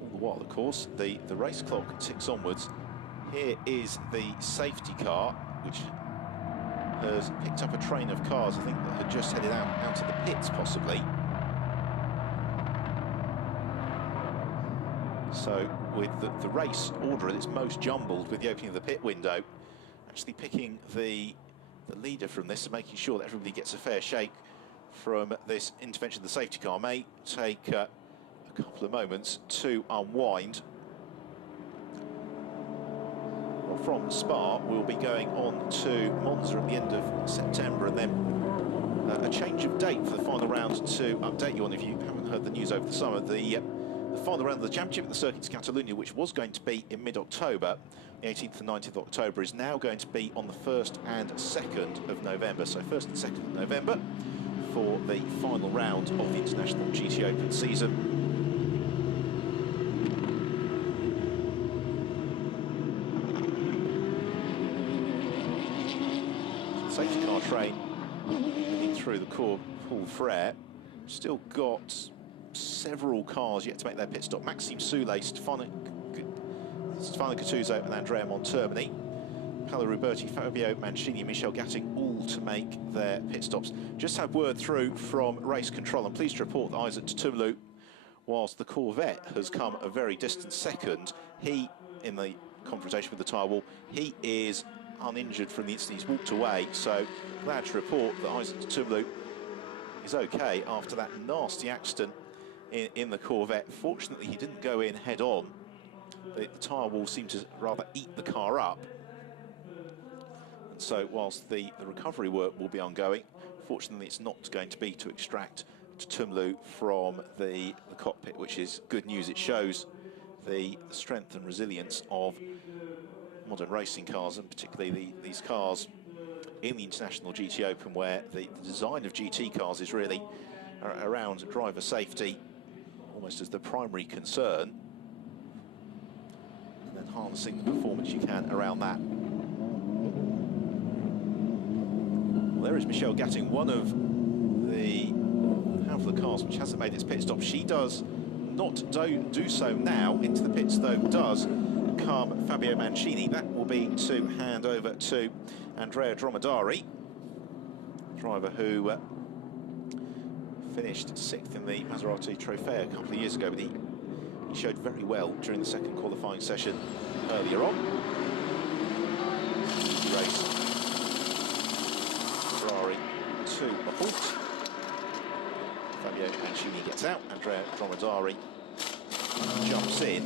All the while, of course, the race clock ticks onwards. Here is the safety car, which has picked up a train of cars, I think, that had just headed out of the pits, possibly. So, with the race order at its most jumbled, with the opening of the pit window, actually picking the leader from this and making sure that everybody gets a fair shake from this intervention of the safety car may take a couple of moments to unwind. Well, from Spa, we'll be going on to Monza at the end of September, and then a change of date for the final round to update you on, if you haven't heard the news over the summer. The final round of the championship at the Circuit de Catalunya, which was going to be in mid-October, the 18th and 19th of October, is now going to be on the 1st and 2nd of November. So 1st and 2nd of November for the final round of the International GTOpen season. Safety car train moving through the Paul Frere. Still got several cars yet to make their pit stop. Maxime Soulet, Stefano Gattuso and Andrea Montermini, Paolo Ruberti, Fabio Mancini and Michel Gatting, all to make their pit stops. Just had word through from race control. I'm pleased to report that Isaac Tutumlu, whilst the Corvette has come a very distant second, he, in the confrontation with the tyre wall, he is uninjured from the instant he's walked away. So glad to report that Isaac Tutumlu is okay after that nasty accident in the Corvette. Fortunately, he didn't go in head on. The tyre wall seemed to rather eat the car up. And so whilst the recovery work will be ongoing, fortunately it's not going to be to extract Tutumlu from the cockpit, which is good news. It shows the strength and resilience of modern racing cars, and particularly these cars in the International GTOpen, where the design of GT cars is really around driver safety almost as the primary concern, and then harnessing the performance you can around that. Well, there is Michel Gatting, one of the handful of cars which hasn't made its pit stop. She does not do so now. Into the pits, though, does come Fabio Mancini. That will be to hand over to Andrea Dromedari, driver who finished 6th in the Maserati Trofeo a couple of years ago, but he showed very well during the second qualifying session earlier on. Race Ferrari to a halt. Fabio Mancini gets out, Andrea Dromedari jumps in.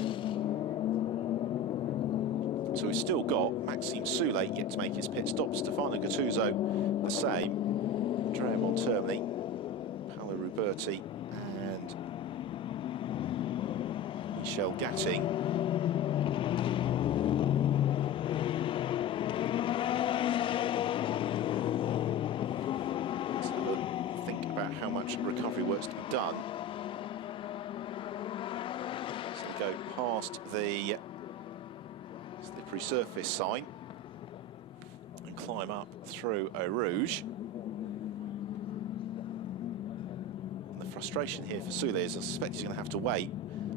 So we've still got Maxime Soulet yet to make his pit stop, Stefano Gattuso the same, Andrea Montermini, Paolo Ruberti and Michel Gatting. Let's have a think about how much recovery work's to be done. So we go past the slippery surface sign and climb up through Eau Rouge. And the frustration here for Soulet is I suspect he's going to have to wait,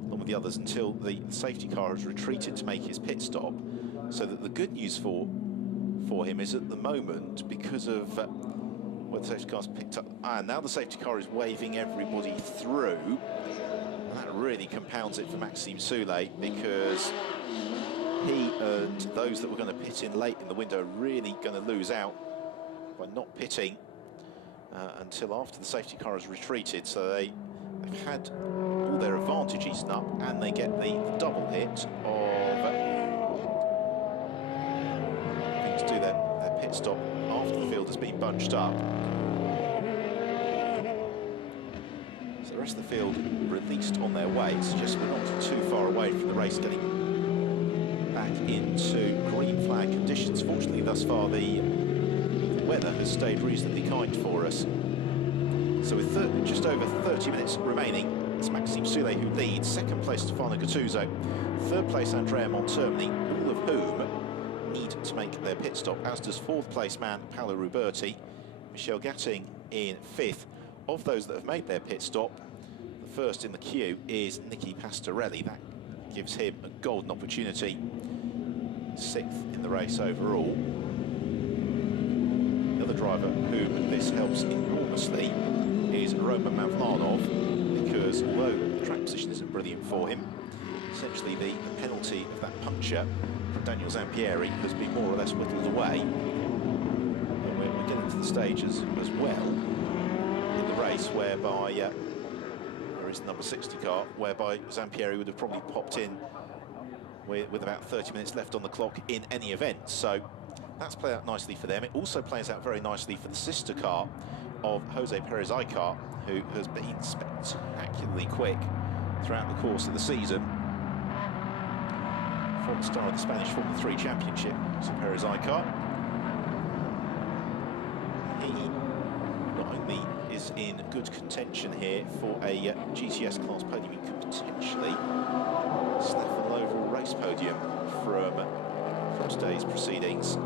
along with the others, until the safety car has retreated to make his pit stop. So that the good news for him is at the moment, because of where the safety car's picked up, and now the safety car is waving everybody through, and that really compounds it for Maxime Soulet, because he and those that were going to pit in late in the window are really going to lose out by not pitting until after the safety car has retreated, so they've had all their advantage eaten up, and they get the double hit of having to do their pit stop after the field has been bunched up. So the rest of the field released on their way. It suggests we're not too far away from the race getting back into green flag conditions. Fortunately, thus far, the weather has stayed reasonably kind for us. So with just over 30 minutes remaining, it's Maxime Soulé who leads. Second place, Stefano Gattuso. Third place, Andrea Montermini, all of whom need to make their pit stop, as does fourth place man Paolo Ruberti. Michel Gatting in fifth. Of those that have made their pit stop, the first in the queue is Nicky Pastorelli. That gives him a golden opportunity. Sixth in the race overall. The other driver whom this helps enormously is Roman Mavlanov, because although the track position isn't brilliant for him, essentially the penalty of that puncture from Daniel Zampieri has been more or less whittled away. And we're getting to the stage as well in the race whereby there is the number 60 car, whereby Zampieri would have probably popped in with about 30 minutes left on the clock in any event. So that's played out nicely for them. It also plays out very nicely for the sister car of Jose Perez Icar, who has been spectacularly quick throughout the course of the season. Former star of the Spanish Formula 3 Championship, so Perez Icar. He not only is in good contention here for a GTS class podium, he could potentially sniff an overall race podium from today's proceedings.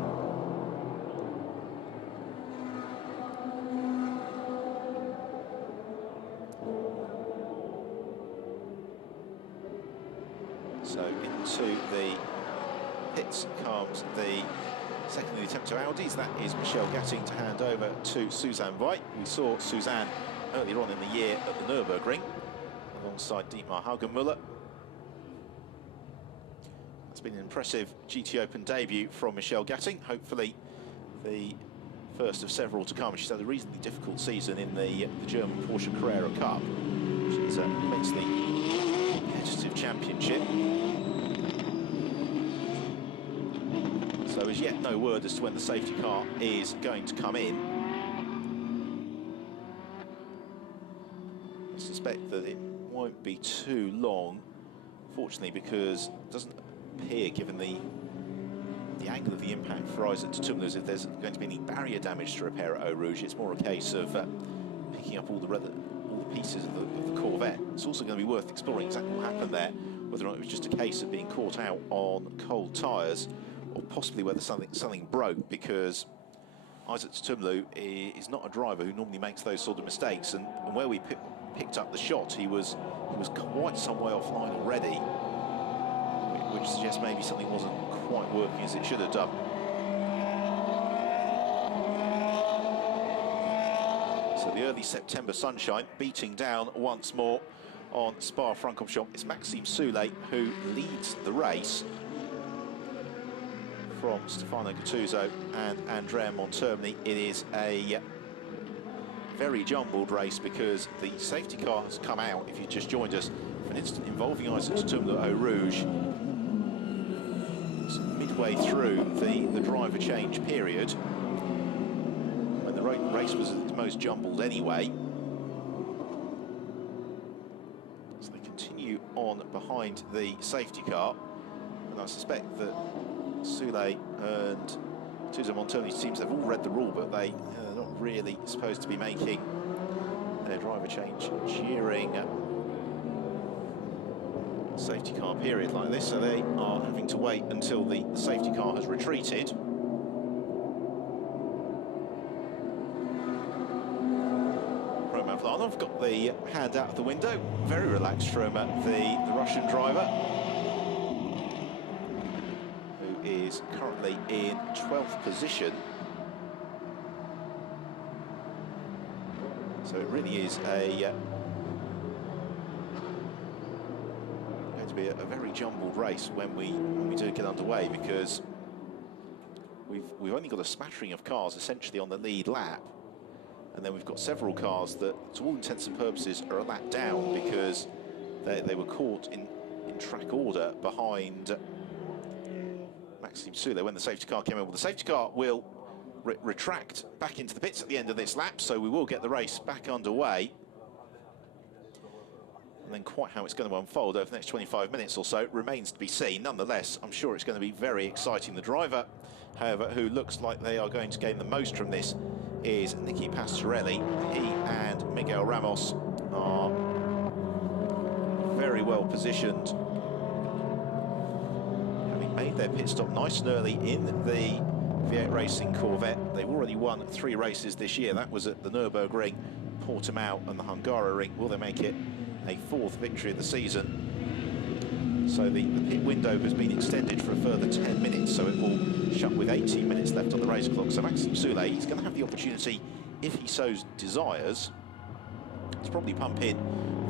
So into the pits comes the second in the attempt to Audis. That is Michel Gatting to hand over to Suzanne White. We saw Suzanne earlier on in the year at the Nürburgring alongside Dietmar Hagenmüller. It's been an impressive GTOpen debut from Michel Gatting. Hopefully the first of several to come. She's had a reasonably difficult season in the German Porsche Carrera Cup, which is an immensely competitive championship. So as yet no word as to when the safety car is going to come in. I suspect that it won't be too long, fortunately, because it doesn't appear, given the angle of the impact for Isaac Tutumlu, as if there's going to be any barrier damage to repair at Eau Rouge. It's more a case of picking up all the pieces of the Corvette. It's also going to be worth exploring exactly what happened there, whether or not it was just a case of being caught out on cold tyres, or possibly whether something broke, because Isaac Tutumlu is not a driver who normally makes those sort of mistakes, and where we picked up the shot, he was quite some way offline already, which suggests maybe something wasn't quite working as it should have done. So the early September sunshine beating down once more on Spa-Francorchamps. It's Maxime Soulé who leads the race from Stefano Gattuso and Andrea Montermini. It is a very jumbled race because the safety car has come out, if you just joined us, for an incident involving Isaac Tutumlu at Eau Rouge. It's midway through the driver change period, when the race was at its most jumbled anyway. So they continue on behind the safety car, and I suspect that Soulé and Gattuso Montermini's teams, they've all read the rule, but they are not really supposed to be making their driver change during safety car period like this, so they are having to wait until the safety car has retreated. Roman Mavlanov got the hand out of the window, very relaxed from the Russian driver, is currently in 12th position. So it really is going to be a very jumbled race when we do get underway, because we've only got a smattering of cars essentially on the lead lap, And then we've got several cars that, to all intents and purposes, are a lap down because they were caught in track order behind Maxime Soulé when the safety car came in. Well, the safety car will retract back into the pits at the end of this lap, so we will get the race back underway. And then quite how it's going to unfold over the next 25 minutes or so remains to be seen. Nonetheless, I'm sure it's going to be very exciting. The driver, however, who looks like they are going to gain the most from this is Nicky Pastorelli. He and Miguel Ramos are very well positioned, having made their pit stop nice and early in the V8 Racing Corvette. They've already won 3 races this year. That was at the Nürburgring, Portimao and the Hungaroring. Will they make it a 4th victory of the season? So the pit window has been extended for a further 10 minutes, so it will shut with 18 minutes left on the race clock. So Maxime Soulé, he's going to have the opportunity, if he so desires, to probably pump in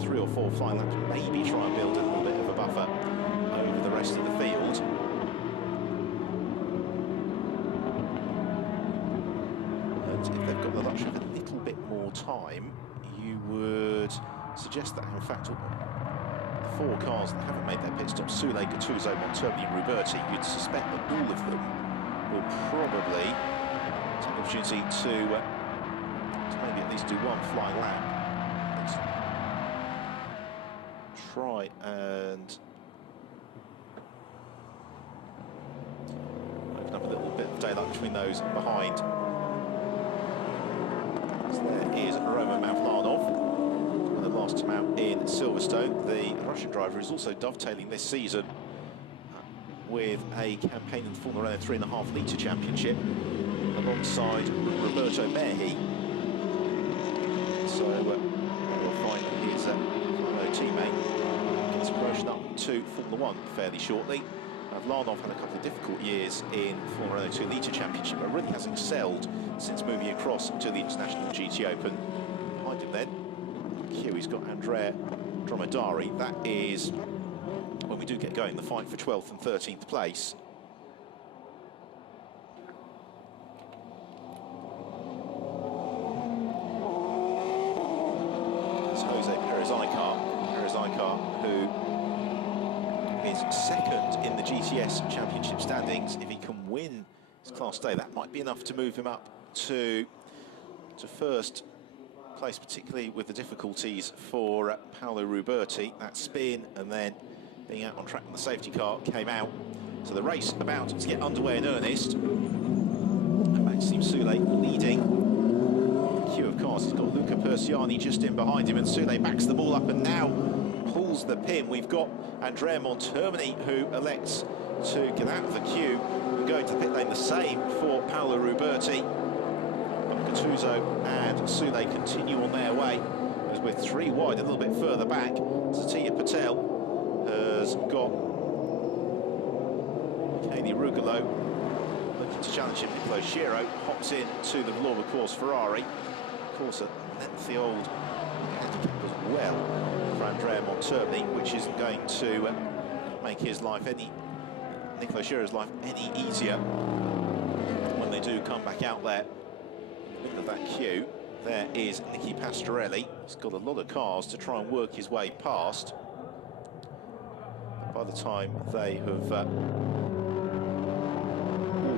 3 or 4 flying laps, maybe try and build a little bit of a buffer over the rest of the field. And if they've got the luxury of a little bit more time, you would suggest that, in fact, the 4 cars that haven't made their pit stops, Soulé, Gattuso, Montoni and Ruberti, you'd suspect that all of them will probably take the opportunity to maybe at least do 1 flying lap. Let's try and open up a little bit of daylight between those behind. So there is Roman Mavlanov, the last time out in Silverstone. The Russian driver is also dovetailing this season with a campaign in the Formula Renault 3.5 litre championship alongside Roberto Merhi. So we'll find his fellow teammate gets promotion up to Formula 1 fairly shortly. Mavlanov had a couple of difficult years in Formula Renault 2 litre championship, but really has excelled since moving across to the international GTOpen. Behind him then, here he's got Andrea Dromedari. That is, when we do get going, the fight for 12th and 13th place. It's Jose Perez Icar, who is 2nd in the GTS championship standings. If he can win his Class Day, that might be enough to move him up to 1st place, particularly with the difficulties for Paolo Ruberti. That spin and then being out on track when the safety car came out. So the race about to get underway in earnest. And Maxime Soulé leading the queue of cars. He's got Luca Persiani just in behind him, and Soulé backs the ball up and now pulls the pin. We've got Andrea Montermini, who elects to get out of the queue and go into the pit lane. The same for Paolo Ruberti. Gattuso and Soulé continue on their way, as we're 3 wide, a little bit further back. Satya Patel has got Kenny Rugolo looking to challenge him. Niccolo Schiro hops in to the Vlorba course Ferrari. Of course, a lengthy old handicap as well for Andrea Montermini, which isn't going to make his life Niccolo Schiro's life any easier when they do come back out there. Middle of that queue, there is Nicky Pastorelli. He's got a lot of cars to try and work his way past. By the time they have all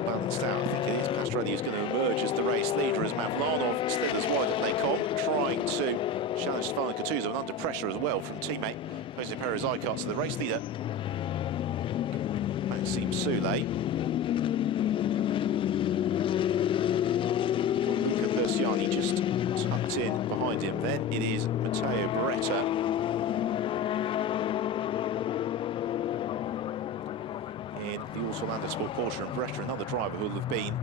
balanced out, I think it is Pastorelli who's going to emerge as the race leader, as Mavlanov slithers wide at Lecom, trying to challenge Stefano Gattuso, and under pressure as well from teammate Jose Perez Icar. So the race leader, Maxime Soulé. Just tucked in behind him. Then it is Matteo Beretta. In the Orlando Sport Porsche, and Beretta, another driver who will have been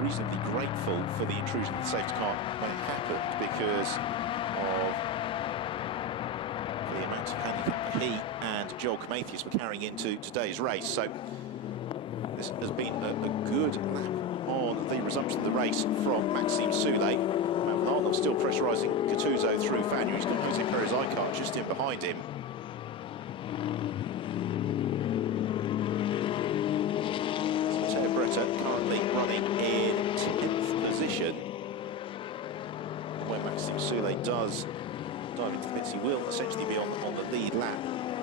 reasonably grateful for the intrusion of the safety car when it happened, because of the amount of handicap that he and Joel Comathius were carrying into today's race. So this has been a good lap on the resumption of the race from Maxime Soulé. Mavlanov still pressurising Gattuso through Fagner. He's got Jose Perez Icar just in behind him. Matteo Beretta currently running in 10th position, Maxime Soulé does dive into the pits, he will essentially be on the lead lap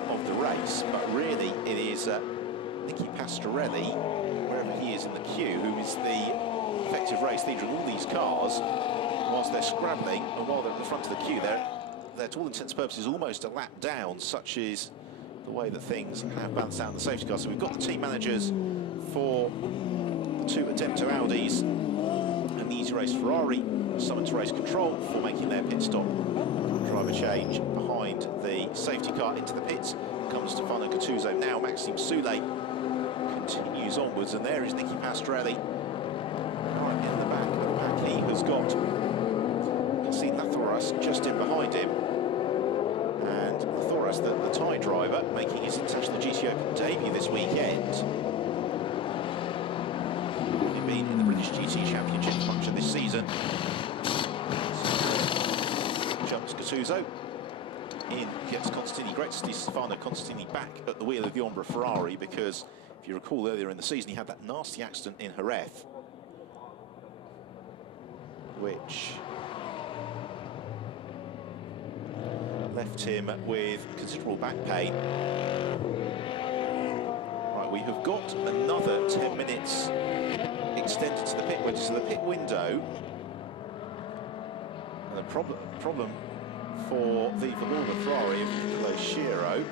of the race, but really it is Nicky Pastorelli, wherever he is in the queue, who is the effective race leader of all these cars, whilst they're scrabbling, and while they're at the front of the queue, they're to all intents and purposes almost a lap down, such is the way that things have balanced out in the safety car. So we've got the team managers for the two Ademto Audis and the Easy Race Ferrari summoned to race control for making their pit stop. Driver change behind the safety car into the pits. Comes Stefano Gattuso now. Maxime Soulé continues onwards, and there is Nicky Pastorelli right in the back. He has got Yassine Lathoras just in behind him, and Lathoras, the Thai driver, making his international GTOpen debut this weekend. He's been in the British GT Championship much of this season. Jumps Gattuso. In gets Constantini. Great to see Stefano Constantini back at the wheel of the Ombra Ferrari, because if you recall earlier in the season he had that nasty accident in Jerez, which left him with considerable back pain. Right, we have got another 10 minutes extended to the pit window. So the pit window, and the problem for the Valour Ferrari of Nicolo Schiro.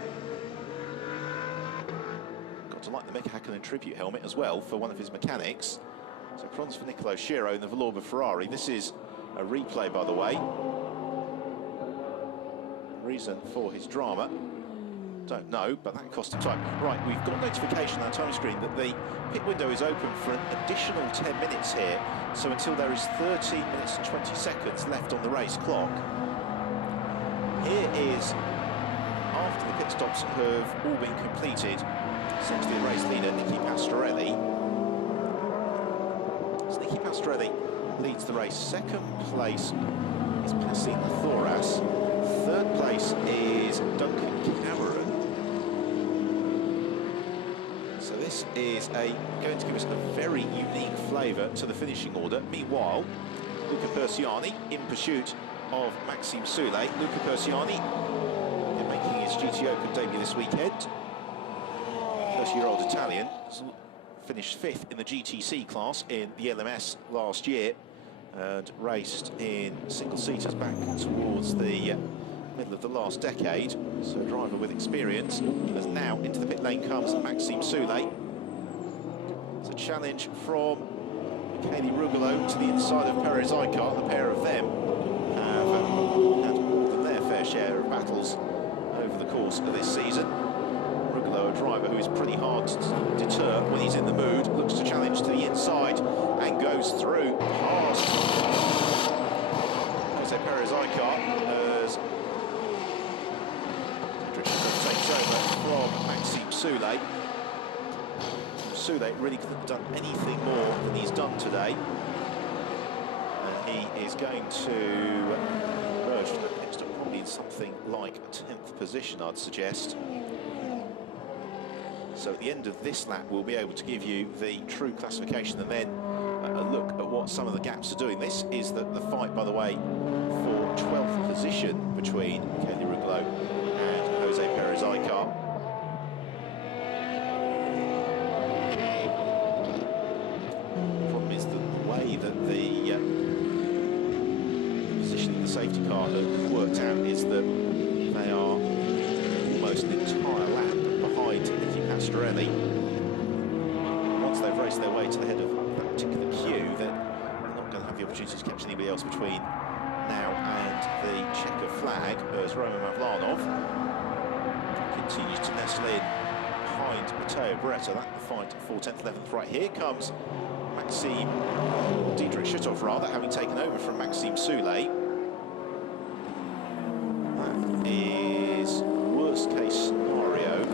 Got to like the Mika Häkkinen tribute helmet as well for one of his mechanics. So bronze for Nicolo Schiro in the Valour Ferrari. This is a replay, by the way. Reason for his drama, don't know, but that cost him time. Right, we've got notification on our time screen that the pit window is open for an additional 10 minutes here, so until there is 13 minutes and 20 seconds left on the race clock. Here is, after the pit stops have all been completed, essentially the race leader, Nicky Pastorelli. So Nicky Pastorelli leads the race. Second place is Yassine Lathoras. Third place is Duncan Cameron. So this is going to give us a very unique flavour to the finishing order. Meanwhile, Luca Persiani in pursuit of Maxime Soulé. Luca Persiani making his GTOpen debut this weekend. 30-year-old Italian finished 5th in the GTC class in the LMS last year and raced in single-seaters back towards the middle of the last decade. So a driver with experience. As now into the pit lane comes Maxime Soulé. It's a challenge from Michele Rugolo to the inside of Perez Icar. The pair of them have had more than their fair share of battles over the course of this season. Rugolo, a driver who is pretty hard to deter when he's in the mood, looks to challenge to the inside and goes through past Jose Perez Icar as takes over from Maxime Soulé. Soulé really couldn't have done anything more than he's done today. And he is going to emerge from the pit stop probably in something like a 10th position, I'd suggest. So at the end of this lap, we'll be able to give you the true classification and then a look at what some of the gaps are doing. This is the fight, by the way, for 12th position between Michele Rugolo and Jose Perez Icar. The problem is the way that the position of the safety car have worked out is that they are almost an entire lap behind Nicky Pastorelli. Once they've raced their way to the head of that particular queue, then they're not going to have the opportunity to catch anybody else between now and the checker flag, as Roman Mavlanov continues to nestle in behind Matteo Beretta. That fight for 10th, 11th. Right, here comes Maxime, Dietrich Schutthoff rather, having taken over from Maxime Soulé. That is worst case scenario.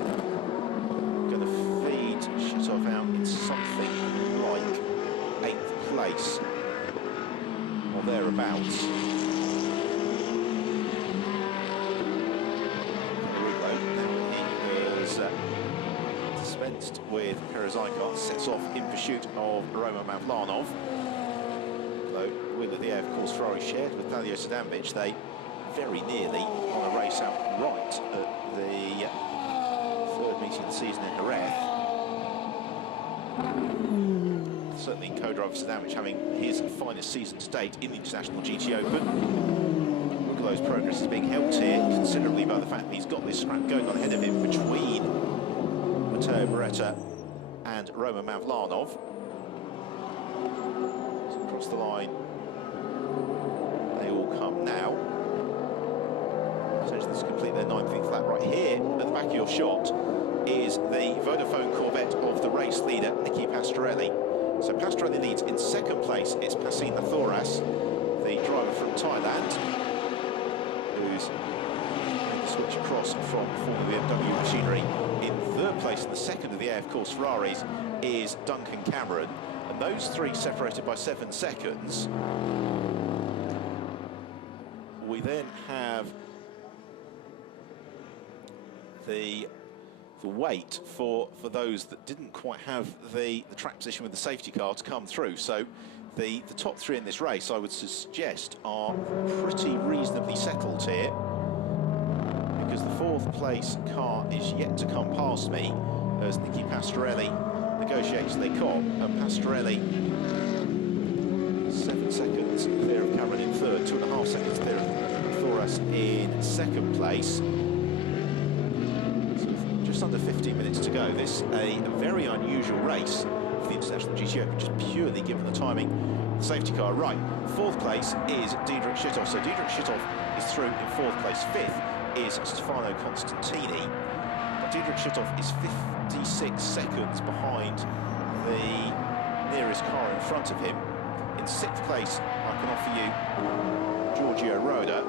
Going to feed Schutthoff out in something like 8th place or thereabouts. Dispensed with Perez Icar, sets off in pursuit of Roman Mavlanov. Though wheel of the air, of course, Ferrari shared with Palio Sadanovic. They very nearly won a race out right at the third meeting of the season in Jerez. Certainly co-driver Sadanovic having his finest season to date in the International GTOpen. Rugolo's progress is being helped here considerably by the fact that he's got this scrap going on ahead of him between Matteo Beretta and Roman Mavlanov. So across the line, they all come now. So this complete their 9th lap. Right here at the back of your shot is the Vodafone Corvette of the race leader, Nicky Pastorelli. So Pastorelli leads in 2nd place. It's Pasine Thoras, the driver from Thailand, who's made the switch across from former BMW machinery. In 3rd place, in the 2nd of the air, of course, Ferraris, is Duncan Cameron. And those three separated by 7 seconds. We then have the wait for those that didn't quite have the track position with the safety car to come through. So the top 3 in this race, I would suggest, are pretty reasonably settled here, because the 4th place car is yet to come past me as Nicky Pastorelli negotiates Les Cops, and Pastorelli 7 seconds clear of Cameron in 3rd, 2.5 seconds clear of Thoras in 2nd place. Just under 15 minutes to go. This a very unusual race for the International GTO, just purely given the timing of the safety car. Right, 4th place is Diederik Schütthoff. So Diederik Schütthoff is through in 4th place. 5th is Stefano Constantini. But Diederik Schütthoff is 56 seconds behind the nearest car in front of him. In 6th place, I can offer you Giorgio Roda.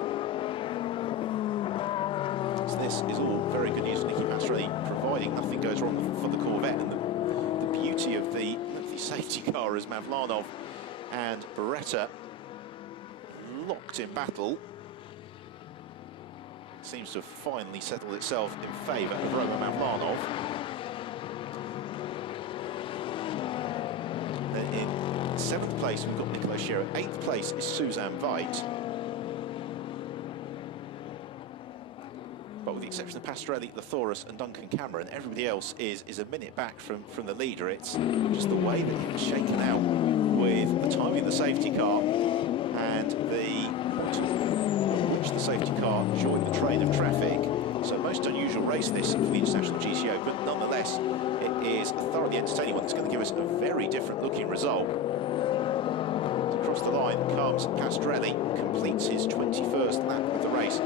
So this is all very good news for Nicky Pastorelli, providing nothing goes wrong for the Corvette. And the beauty of the safety car is Mavlanov and Beretta locked in battle. Seems to have finally settled itself in favour of Roman Mavlanov. Then in 7th place, we've got Nicolo Schiro. 8th place is Suzanne Veit. But with the exception of Pastorelli, Thoras and Duncan Cameron, everybody else is a minute back from the leader. It's just the way that he was shaken out with the timing of the safety car and the which the safety car joined the train of traffic. So most unusual race this for the International GTO, but nonetheless it is a thoroughly entertaining one that's going to give us a very different looking result. Across the line comes Pastorelli, completes his 21st lap of the race.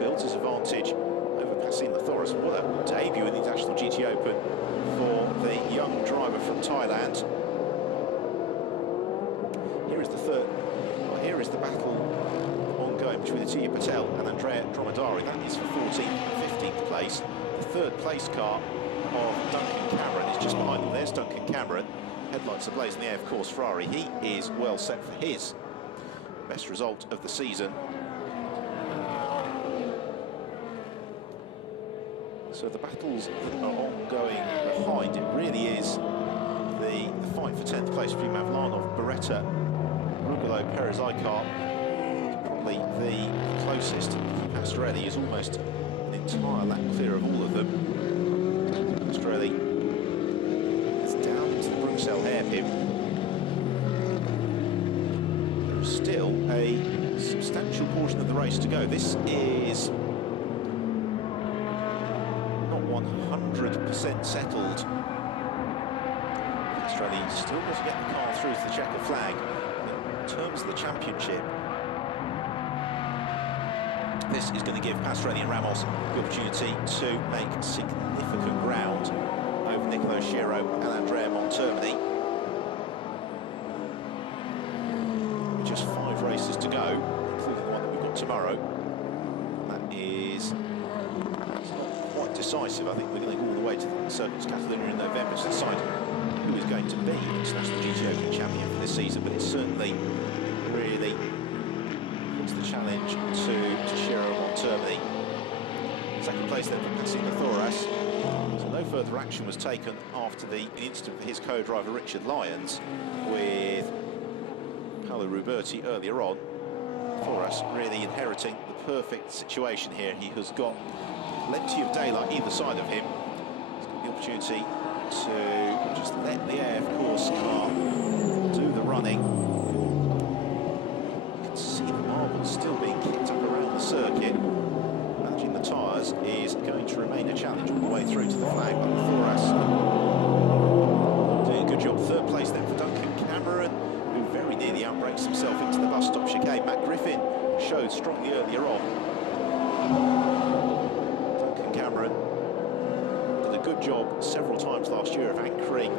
Builds his advantage over Pasine Thoras. What a debut in the International GTOpen for the young driver from Thailand. Here is the the battle ongoing between Atiya Patel and Andrea Dromedari. That is for 14th and 15th place. The 3rd place car of Duncan Cameron is just behind them. There's Duncan Cameron. Headlights ablaze in the air, of course, Ferrari. He is well set for his best result of the season. So the battles that are ongoing behind, it really is the fight for 10th place between Mavlanov, Beretta, Rugolo, Perez Icar. Probably the closest. Pastorelli is almost an entire lap clear of all of them. Pastorelli is down into the Bruxelles hairpin. There's still a substantial portion of the race to go. This is 100% settled. Pastorelli still doesn't get the car through to the checker flag. In terms of the championship, this is going to give Pastorelli and Ramos the opportunity to make significant ground over Nicolo Schiro and Andrea Montermini. With just 5 races to go, including the one that we've got tomorrow. That is decisive. I think we're going to go all the way to the Circuits Catalunya in November to decide who is going to be International GTO champion for this season, but it certainly really puts the challenge to Schiro and Montermini. 2nd place then for Pasine Thoras. So no further action was taken after the incident for his co-driver Richard Lyons, with Carlo Ruberti earlier on. Thoras really inheriting the perfect situation here. He has got plenty of daylight either side of him. He's got the opportunity to just let the Air Force car do the running. You can see the marbles still being kicked up around the circuit. Managing the tyres is going to remain a challenge all the way through to the flag. But Thoras doing a good job. Third place then for Duncan Cameron, who very nearly outbrakes himself into the bus stop chicane. Matt Griffin showed strongly earlier on. Duncan Cameron did a good job several times last year of anchoring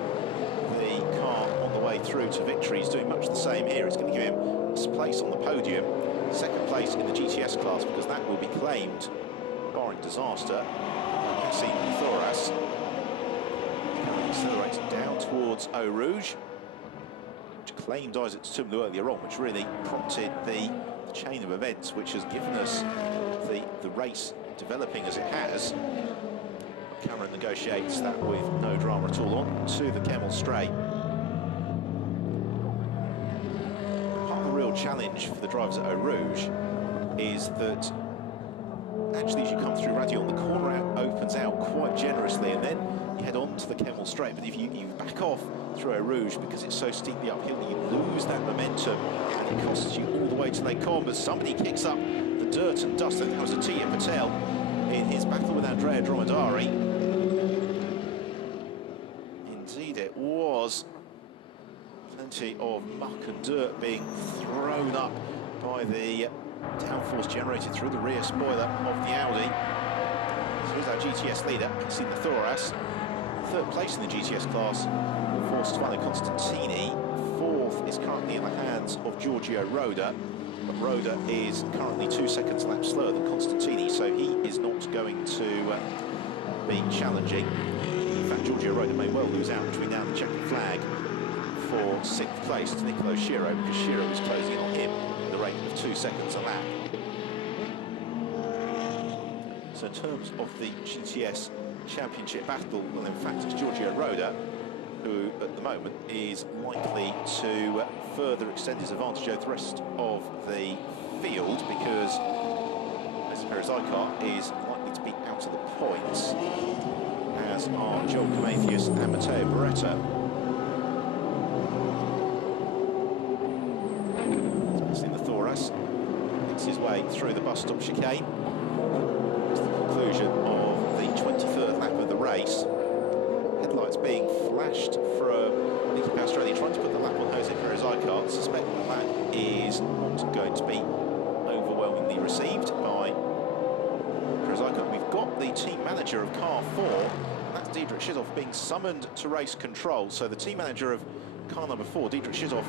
the car on the way through to victory. He's doing much the same here. It's going to give him a place on the podium, second place in the GTS class, because that will be claimed barring disaster. Cassie Thoras accelerates down towards Eau Rouge, which claimed Isaac Tumlu earlier on, which really prompted the chain of events which has given us the race developing as it has. Cameron negotiates that with no drama at all. On to the Kemmel Straight. Part of the real challenge for the drivers at Eau Rouge is that actually as you come through Radion, the corner out opens out quite generously, and then you head on to the Kemmel Straight. But if you back off through Eau Rouge, because it's so steeply uphill, you lose that momentum, and it costs you all the way to Lake Combe as somebody kicks up the dirt and dust. And that was Atiya Patel in his battle with Andrea Dromedari. Indeed it was. Plenty of muck and dirt being thrown up by the downforce generated through the rear spoiler of the Audi. So here's our GTS leader, Cassie Thoras. Third place in the GTS class for Stefano Constantini. Fourth is currently in the hands of Giorgio Roda, but Roda is currently 2 seconds a lap slower than Constantini, so he is not going to be challenging. In fact, Giorgio Roda may well lose out between now and the checkered flag for 6th place to Nicolo Schiro, because Schiro is closing in on him at the rate of 2 seconds a lap. So in terms of the GTS Championship battle, well, in fact, it's Giorgio Roda who, at the moment, is likely to further extend his advantage over the rest of the field, because Perez Icar is likely to be out of the points, as are Joel Camathius and Matteo Beretta. Thoras makes his way through the bus stop chicane to the conclusion of the 23rd lap of the race. Headlights being flashed from Nicky Pastrelli trying to put the lap on Jose Perez Icar. Suspect that is not going to be overwhelmingly received by Perez Icar. We've got the team manager of car 4, and that's Diedrich Schizhoff, being summoned to race control. So the team manager of car number 4, Diedrich Schizhoff,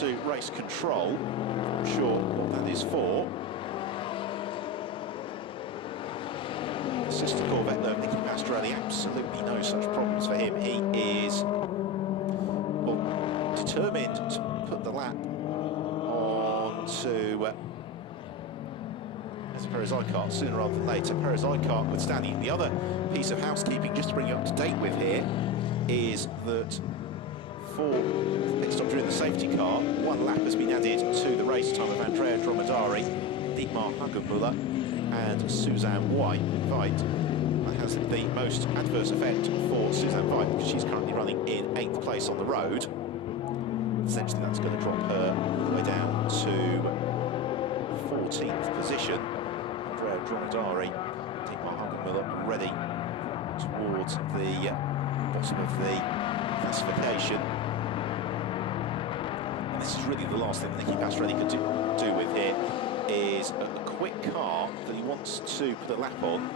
to race control. Not sure what that is for. Assistant Corvette though, Nicky Pastrelli, absolutely no such problems for him. He is, well, determined to put the lap on to Perez Icar sooner rather than later. Perez Icar withstanding. The other piece of housekeeping, just to bring you up to date with here, is that for the pit stop during the safety car, 1 lap has been added to the race time of Andrea Dromedari, Dietmar Hagenmüller and Suzanne Veit. That has the most adverse effect for Suzanne Veit, because she's currently running in 8th place on the road. Essentially that's going to drop her all the way down to 14th position. Andrea Dromedari, Dietmar Hagenmüller ready towards the bottom of the classification. And this is really the last thing that Nicky Pastrelli could do with here, is a quick car that he wants to put a lap on,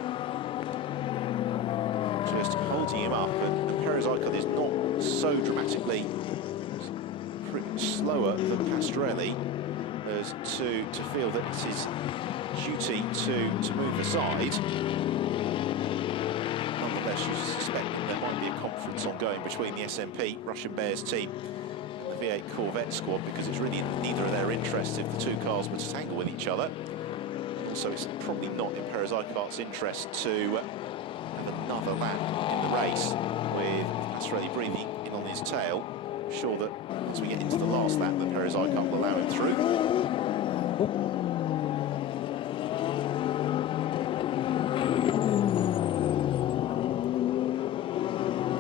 just holding him up, and Perez Icar is not so dramatically slower than Pastrelli as to feel that it's his duty to move aside. Nonetheless, you suspect that there might be a conference ongoing between the SMP, Russian Bears team, and the V8 Corvette squad, because it's really in neither of their interests if the two cars were to tangle with each other. So it's probably not in Perez Icar's interest to have another lap in the race with Pastrelli breathing in on his tail. I'm sure that as we get into the last lap, that Perez Eichhart will allow him through.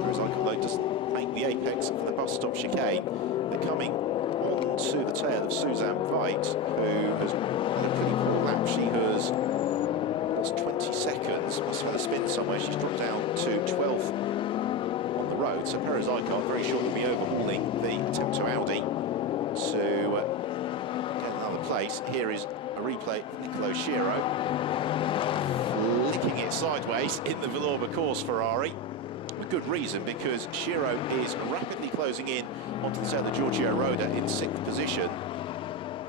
Perez Eichhart, though, doesn't make the apex for the bus stop chicane. They're coming on to the tail of Suzanne Veit, who has had a pretty poor lap. She has lost 20 seconds, must have had a spin somewhere. She's dropped down to 12th on the road. So Perez Eichhart very short will be overhauling the Temto Audi to get another place. Here is a replay of Nicolo Schiro, flicking it sideways in the Villorba course Ferrari. With good reason, because Schiro is rapidly closing in onto the tail of Giorgio Roda in 6th position.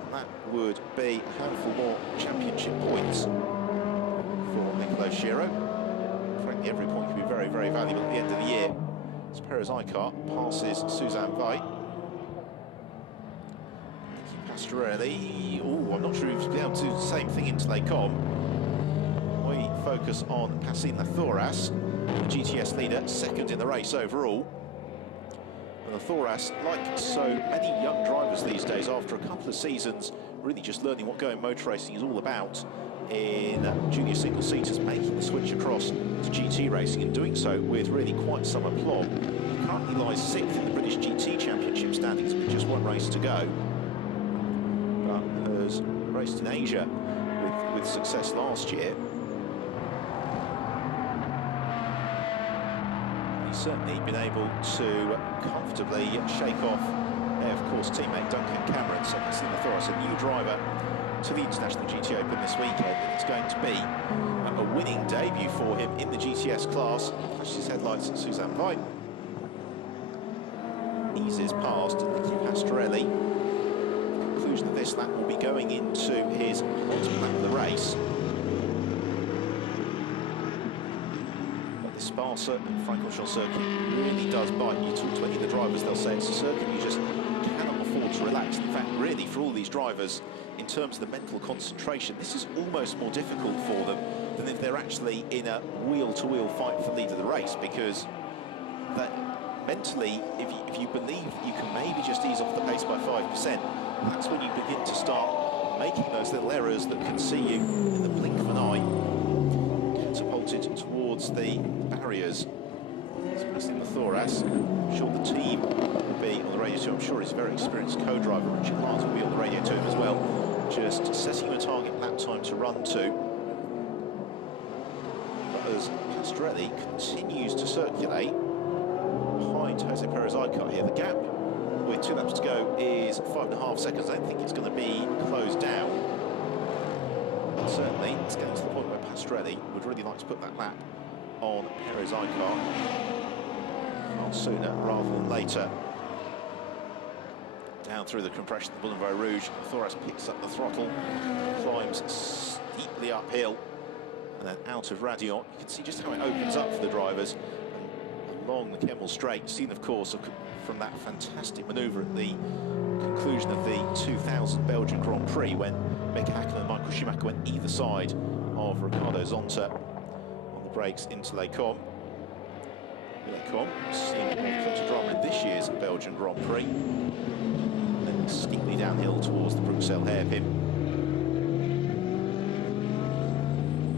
And that would be a handful more championship points for Nicolo Schiro. Frankly, every point could be very, very valuable at the end of the year. As Perez Eichhart passes Suzanne Veit. Pastorelli. Oh, I'm not sure if he's been able to do the same thing into Les Combes. We focus on Pacine Thoras, the GTS leader, second in the race overall. And the Thoras, like so many young drivers these days, after a couple of seasons really just learning what going motor racing is all about in junior single-seaters, making the switch across to GT racing and doing so with really quite some aplomb. He currently lies 6th in the British GT Championship standings with just one race to go, but has raced in Asia with success last year. He's certainly been able to comfortably shake off, of course, teammate Duncan Cameron. So Pacine Thoras, a new driver to the International GTOpen this weekend, and it's going to be a winning debut for him in the GTS class. Flashes his headlights at Suzanne Veit. Eases past Nicky Pastorelli. The conclusion of this lap will be going into his penultimate lap of the race. But the Spa and Francorchamps circuit really does bite. You talk to any of the drivers, they'll say it's a circuit you just cannot afford to relax. In fact, really, for all these drivers, in terms of the mental concentration, this is almost more difficult for them than if they're actually in a wheel-to-wheel fight for the lead of the race, because that mentally, if you believe you can maybe just ease off the pace by 5%, that's when you begin to start making those little errors that can see you in the blink of an eye catapulted towards the barriers. Pacine Thoras, I'm sure the team will be on the radio too. I'm sure his very experienced co-driver Richard Hart will be on the radio to him as well, just setting him a target lap time to run to. But as Pastorelli continues to circulate behind Jose Perez Eichhart here, the gap with 2 laps to go is 5.5 seconds. I don't think it's going to be closed down. But certainly, it's getting to the point where Pastorelli would really like to put that lap on Perez Eichhart far sooner rather than later. Down through the compression of the Boulevard Rouge, Thoras picks up the throttle, climbs steeply uphill, and then out of Radion. You can see just how it opens up for the drivers, and along the Kemmel Straight, seen of course from that fantastic manoeuvre at the conclusion of the 2000 Belgian Grand Prix, when Mika Häkkinen and Michael Schumacher went either side of Ricardo Zonta on the brakes into Les Combes. Les Combes seeing plenty of drama in this year's Belgian Grand Prix. And then steeply downhill towards the Bruxelles hairpin.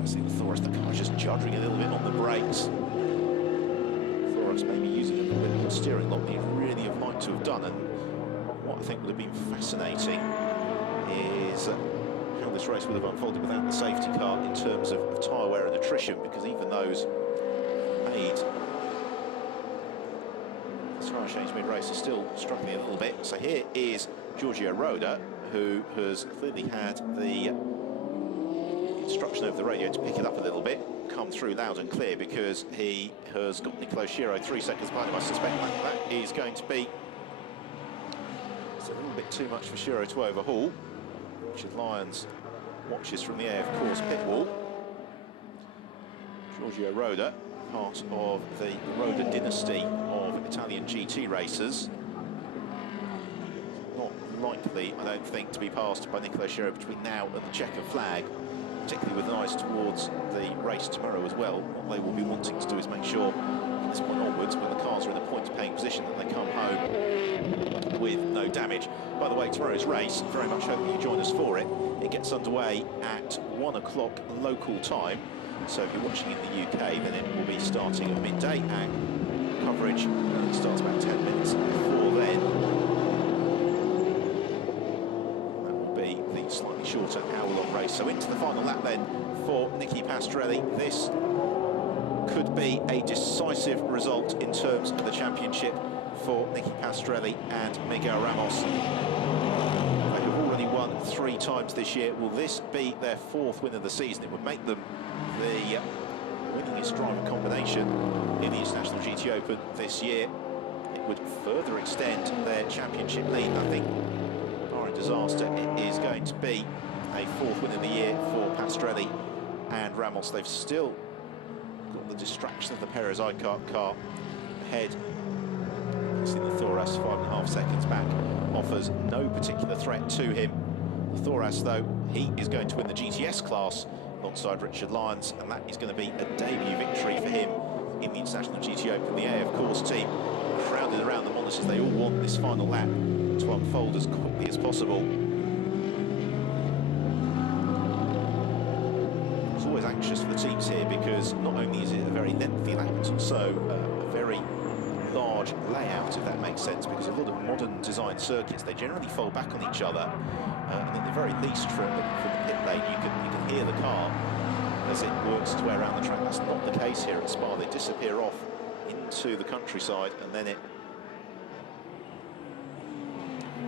I see the Thoras, the car just juddering a little bit on the brakes. Thoras maybe using a little bit more steering lock than he'd really have liked to have done. And what I think would have been fascinating is how this race would have unfolded without the safety car in terms of tyre wear and attrition, because even those made tyre change mid-race are still struggling a little bit. So here is Giorgio Roda, who has clearly had the instruction over the radio to pick it up a little bit, come through loud and clear, because he has got Nicolo Schiro 3 seconds behind him. I suspect that is going to be a little bit too much for Schiro to overhaul. Richard Lyons watches from the air, of course, pit wall. Giorgio Roda, part of the Roda dynasty of Italian GT racers. Not likely, I don't think, to be passed by Nicolo Schiro between now and the checkered flag, particularly with eyes towards the race tomorrow as well. What they will be wanting to do is make sure from this point onwards, when the cars are in a points-paying position, that they come home with no damage. By the way, tomorrow's race, very much hope you join us for it. It gets underway at 1 o'clock local time. So if you're watching in the UK, then it will be starting at midday, and coverage starts about 10 minutes before then. That will be the slightly shorter hour-long race. So into the final lap then for Nicky Pastrelli. This could be a decisive result in terms of the championship for Nicky Pastrelli and Miguel Ramos. They have already won 3 times this year. Will this be their 4th win of the season? It would make them the winningest driver combination in the International GTOpen this year. It would further extend their championship lead. I think, barring disaster, it is going to be a 4th win of the year for Pastrelli and Ramos. They've still got the distraction of the Perez Icar car ahead. In the Thoras, 5.5 seconds back, offers no particular threat to him. The Thoras, though, he is going to win the GTS class alongside Richard Lyons, and that is going to be a debut victory for him in the International GTOpen. The A, of course, team crowded around the monitors. They all want this final lap to unfold as quickly as possible. I was always anxious for the teams here because not only is it a very lengthy lap, it's also a very large layout, if that makes sense, because a lot of modern design circuits, they generally fold back on each other, and at the very least from the pit lane you can hear the car as it works its way around the track. That's not the case here at Spa. They disappear off into the countryside, and then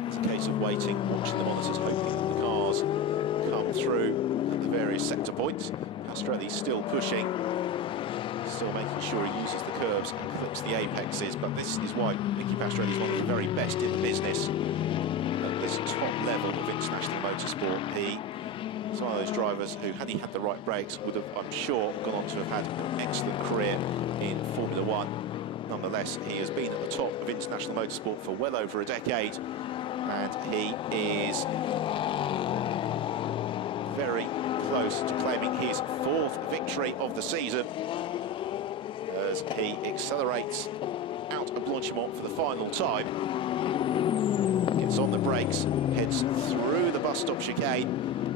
it's a case of waiting, watching the monitors, hoping that the cars come through at the various sector points. Pastrelli's still pushing, still making sure he uses the curves and clips the apexes, but this is why Nicky Pastrelli is one of the very best in the business at this top level of international motorsport. He's one of those drivers who, had he had the right brakes, would have, I'm sure, gone on to have had an excellent career in Formula One. Nonetheless, he has been at the top of international motorsport for well over a decade, and he is very close to claiming his 4th victory of the season as he accelerates out of Blanchimont for the final time. Gets on the brakes, heads through the bus stop chicane,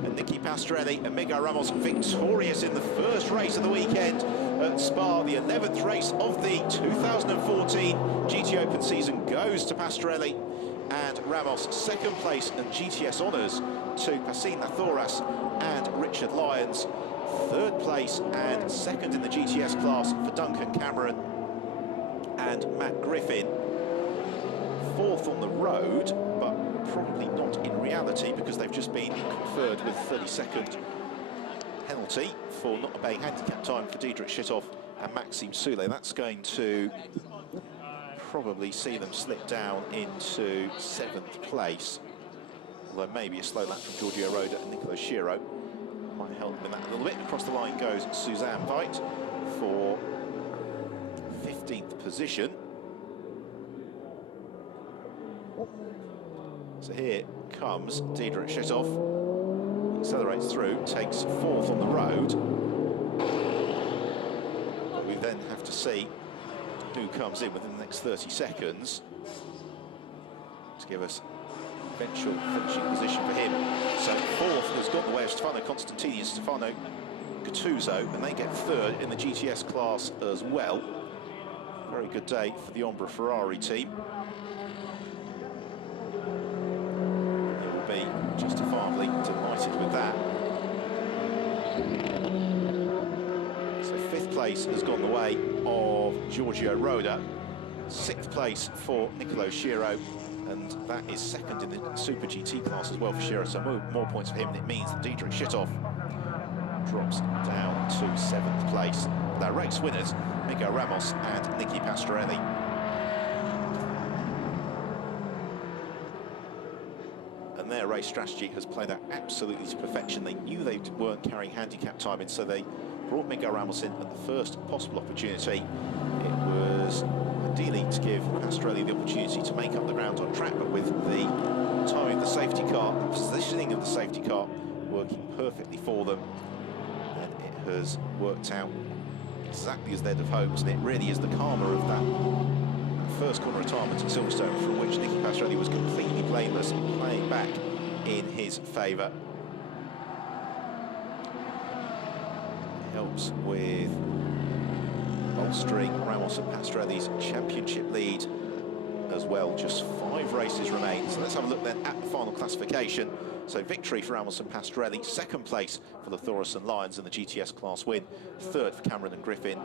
and Nicky Pastrelli and Miguel Ramos victorious in the first race of the weekend at Spa. The 11th race of the 2014 GTOpen season goes to Pastrelli and Ramos. 2nd place and GTS honours to Pacine Thoras and Richard Lyons. 3rd place and 2nd in the GTS class for Duncan Cameron and Matt Griffin. 4th on the road, but probably not in reality, because they've just been conferred with 30-second penalty for not obeying handicap time for Diedrich Schitthoff and Maxime Soulet. That's going to probably see them slip down into 7th place, although maybe a slow lap from Giorgio Roda and Nicolo Schiro might help them in that a little bit. Across the line goes Suzanne Veit for 15th position. So here comes Diedrich Schitthoff, accelerates through, takes 4th on the road. But we then have to see who comes in within the next 30 seconds to give us eventual finishing position for him. So 4th has gone the way of Stefano Constantini and Stefano Gattuso, and they get 3rd in the GTS class as well. Very good day for the Ombra Ferrari team. It will be justifiably delighted with that. So 5th place has gone the way of Giorgio Roda. 6th place for Nicolo Schiro, and that is 2nd in the Super GT class as well for Schiro, so more points for him, and it means that Diedrich Schitthoff drops down to 7th place. Their race winners, Miguel Ramos and Nicky Pastrelli. And their race strategy has played out absolutely to perfection. They knew they weren't carrying handicap time in, so they brought Miguel Ramos in at the first possible opportunity. It was ideally to give Pastrelli the opportunity to make up the ground on track, but with the timing of the safety car, the positioning of the safety car working perfectly for them, and it has worked out exactly as they'd have hoped, and it really is the karma of that first corner retirement at Silverstone, from which Nicky Pastorelli was completely blameless, playing back in his favour. Helps with bolstering Ramos and Pastorelli's championship lead as well. Just 5 races remain. So let's have a look then at the final classification. So victory for Ramos and Pastorelli, 2nd place for the Thoresen Lions in the GTS class win, 3rd for Cameron and Griffin,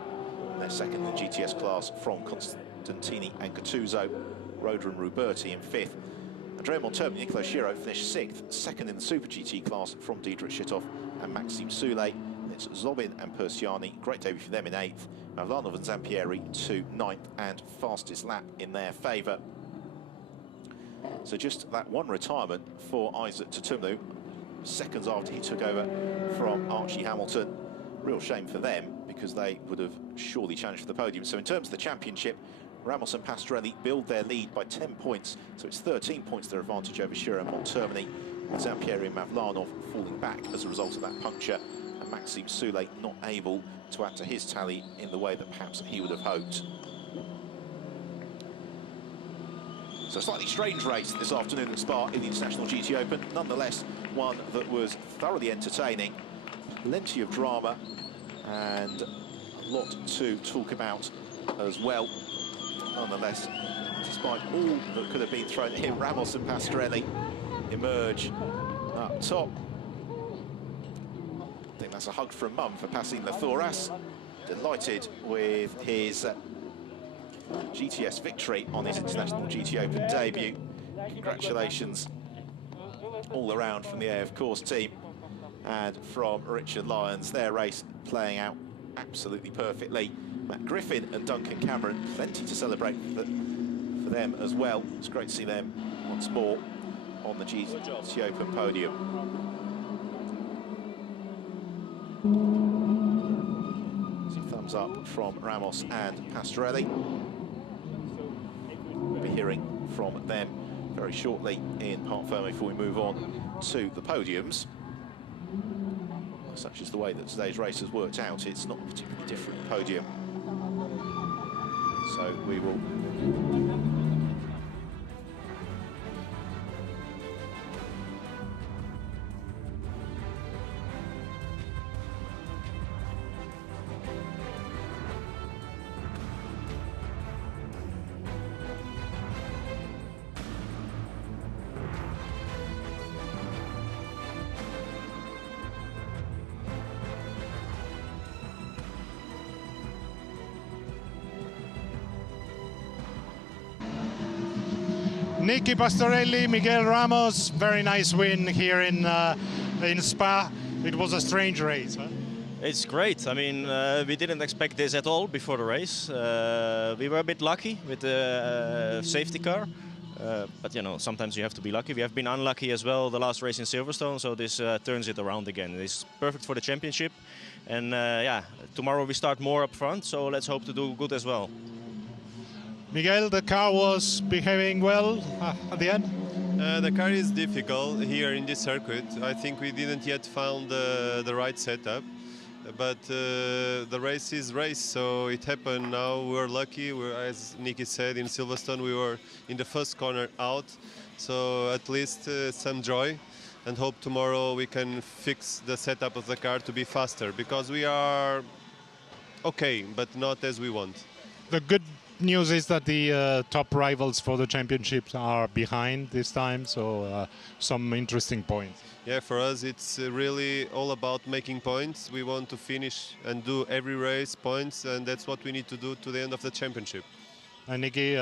and their 2nd in the GTS class from Constantini and Gattuso, Roda and Ruberti in 5th. Andrea Montermi and Nicolo Schiro finished 6th, 2nd in the Super GT class from Diedrich Schitthoff and Maxime Soulé. It's Zobin and Persiani, great debut for them in 8th. Mavlanov and Zampieri to 9th and fastest lap in their favour. So just that one retirement for Isaac Tutumlu, seconds after he took over from Archie Hamilton. Real shame for them, because they would have surely challenged for the podium. So in terms of the championship, Ramos and Pastorelli build their lead by 10 points. So it's 13 points their advantage over Schiro and Montermini, with Zampieri and Mavlanov falling back as a result of that puncture, and Maxime Soulé not able to add to his tally in the way that perhaps he would have hoped. So a slightly strange race this afternoon at Spa in the International GTOpen, nonetheless one that was thoroughly entertaining, plenty of drama and a lot to talk about as well. Nonetheless, despite all that could have been thrown in, Ramos and Pastorelli emerge up top. I think that's a hug from Mum for passing the Thoras. Delighted with his GTS victory on his International GTOpen debut. Congratulations all around from the AF Course team and from Richard Lyons. Their race playing out absolutely perfectly. Matt Griffin and Duncan Cameron, plenty to celebrate for them as well. It's great to see them once more on the GTOpen podium. Some thumbs up from Ramos and Pastorelli. We'll be hearing from them very shortly in Parc Fermé before we move on to the podiums. Such is the way that today's race has worked out. It's not a particularly different podium. So we will Nicky Pastorelli, Miguel Ramos, very nice win here in Spa. It was a strange race. Huh? It's great. I mean, we didn't expect this at all before the race. We were a bit lucky with the safety car. But, you know, sometimes you have to be lucky. We have been unlucky as well the last race in Silverstone, so this turns it around again. It's perfect for the championship. And, yeah, tomorrow we start more up front, so let's hope to do good as well. Miguel, the car was behaving well at the end? The car is difficult here in this circuit. I think we didn't yet found the right setup. But the race is race, so it happened now. We're lucky. As Nicky said, in Silverstone we were in the first corner out, so at least some joy, and hope tomorrow we can fix the setup of the car to be faster, because we are okay, but not as we want. The good news is that the top rivals for the championships are behind this time, so some interesting points. Yeah, for us it's really all about making points. We want to finish and do every race points, and that's what we need to do to the end of the championship. And Nicky,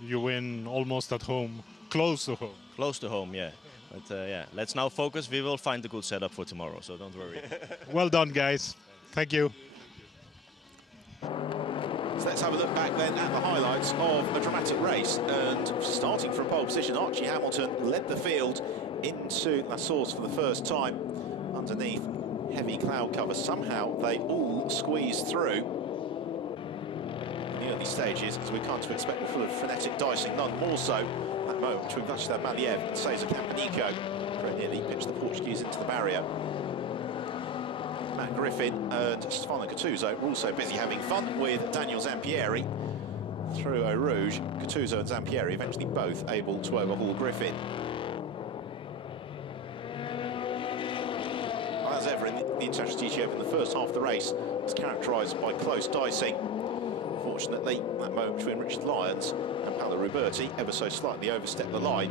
you win almost at home, close to home. Close to home, yeah. But yeah, let's now focus. We will find a good setup for tomorrow, so don't worry. Well done, guys. Thank you. So let's have a look back then at the highlights of a dramatic race. And starting from pole position, Archie Hamilton led the field into La Source for the first time underneath heavy cloud cover. Somehow they all squeezed through in the early stages, as we come to expect full of frenetic dicing, none more so that moment between Vladislav Maliev and Cesar Campanico. Very nearly pitched the Portuguese into the barrier. Matt Matt Griffin and Stefano Gattuso were also busy having fun with Daniel Zampieri through Eau Rouge. Gattuso and Zampieri eventually both able to overhaul Griffin. As ever in the International GTOpen, the first half of the race was characterised by close dicing. Fortunately, that moment between Richard Lyons and Paolo Ruberti ever so slightly overstepped the line,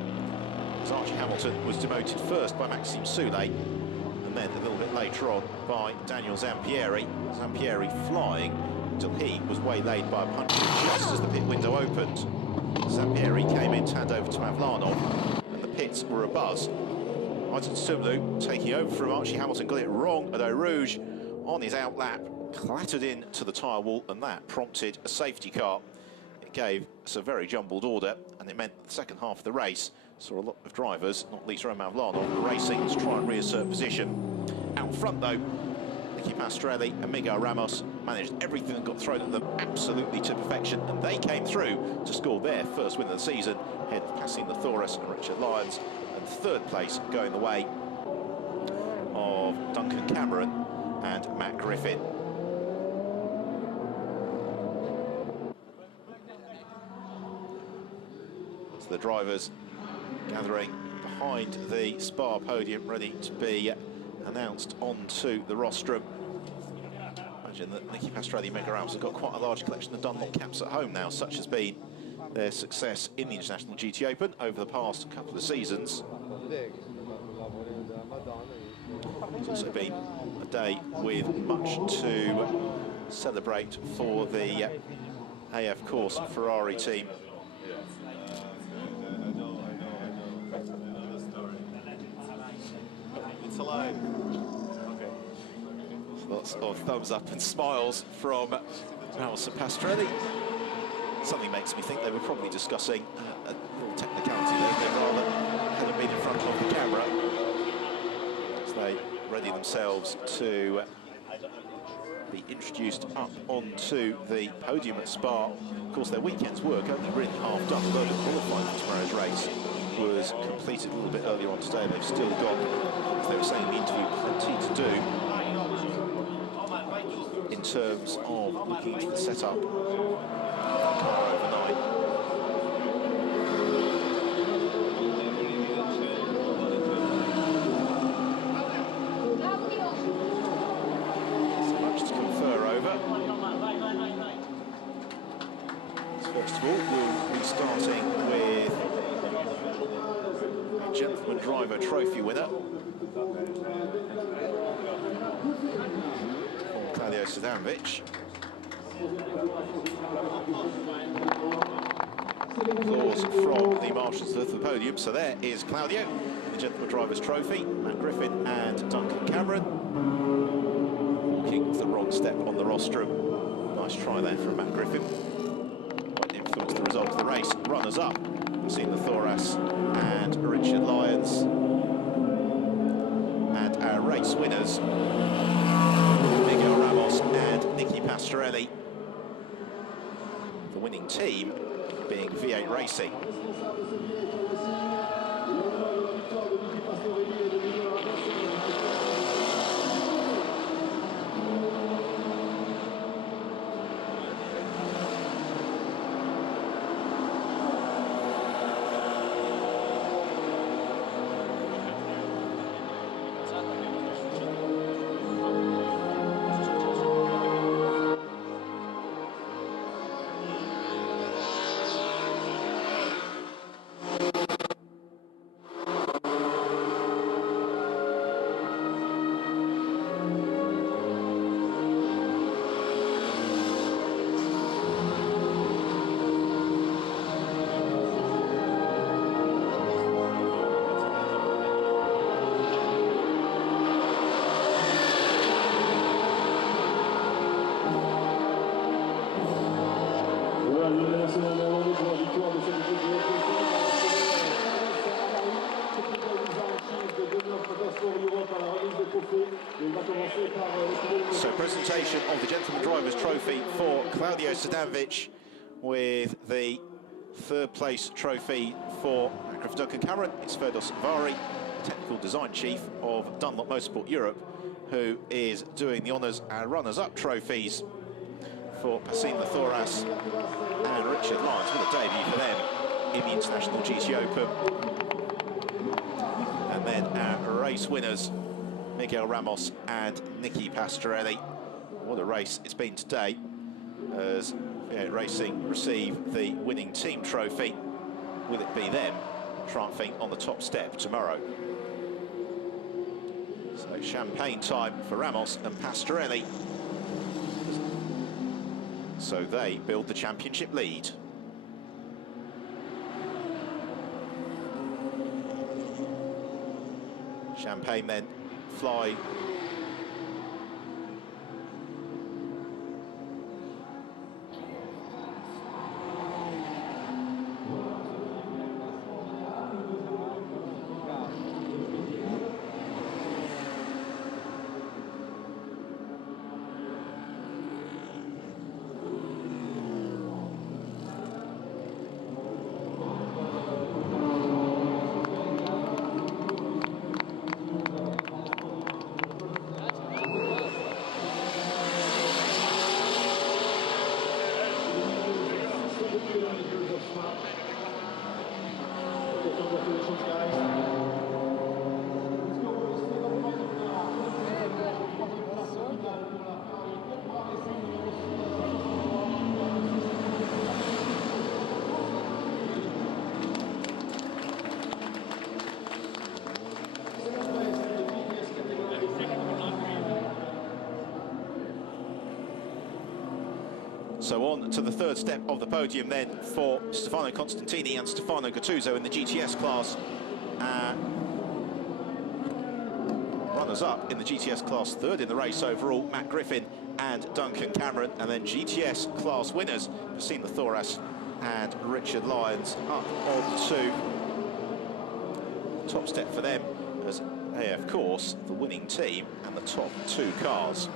as Archie Hamilton was demoted first by Maxime Soulet, and then a little bit later on by Daniel Zampieri. Zampieri flying until he was waylaid by a puncher just as the pit window opened. Zampieri came in to hand over to Avlanov, and the pits were abuzz. Ayton Sumlu taking over from Archie Hamilton, got it wrong at Eau Rouge on his outlap, clattered into the tyre wall, and that prompted a safety car. It gave us a very jumbled order, and it meant that the second half of the race saw a lot of drivers, not least Roman Avlanov, racing to try and reassert position. Out front, though, Nicky Pastorelli and Miguel Ramos managed everything that got thrown at them absolutely to perfection, and they came through to score their first win of the season, ahead of Cassine Lathoris and Richard Lyons, and third place going the way of Duncan Cameron and Matt Griffin. So the drivers gathering behind the Spa podium, ready to be announced onto the rostrum. Imagine that Nicky Pastorelli and Miguel Ramos have got quite a large collection of Dunlop caps at home now. Such has been their success in the International GTOpen over the past couple of seasons. It's also been a day with much to celebrate for the AF Course Ferrari team. It's alive. Lots of thumbs up and smiles from Ramos and Pastorelli. Something makes me think they were probably discussing a little technicality there. They rather hadn't been in front of the camera as they ready themselves to be introduced up onto the podium at Spa. Of course, their weekend's work only really half done, although the qualifying for tomorrow's race was completed a little bit earlier on today. They've still got, as they were saying in the interview, plenty to do in terms of looking into the setup overnight. So much to confer over. First of all, we'll be starting with a Gentleman Driver Trophy winner, Claudio Sadanovic. Applause from the marshals at the podium. So there is Claudio, the Gentleman Drivers Trophy, Matt Griffin and Duncan Cameron. Walking with the wrong step on the rostrum. Nice try there from Matt Griffin. Might influence the result of the race. Runners up, Cassine Lathoris and Richard Lyons. And our race winners, Miguel Ramos and Nicky Pastorelli. The winning team being V8 Racing. So presentation of the Gentleman Drivers Trophy for Claudio Sadanovic, with the third place trophy for Duncan Cameron. It's Ferdos Vari, Technical Design Chief of Dunlop Motorsport Europe, who is doing the honours and runners-up trophies for Passim Thoras and Richard Lyons. What a debut for them in the International GTOpen. And then our race winners, Miguel Ramos and Nicky Pastorelli. What a race it's been today, as Racing receive the winning team trophy. Will it be them triumphing on the top step tomorrow? So champagne time for Ramos and Pastorelli. So they build the championship lead. Champagne then fly So on to the third step of the podium then for Stefano Constantini and Stefano Gattuso in the GTS class. Runners-up in the GTS class, third in the race overall, Matt Griffin and Duncan Cameron. And then GTS class winners, Passim Thoras and Richard Lyons, up on to top step for them as AF Course, the winning team and the top two cars.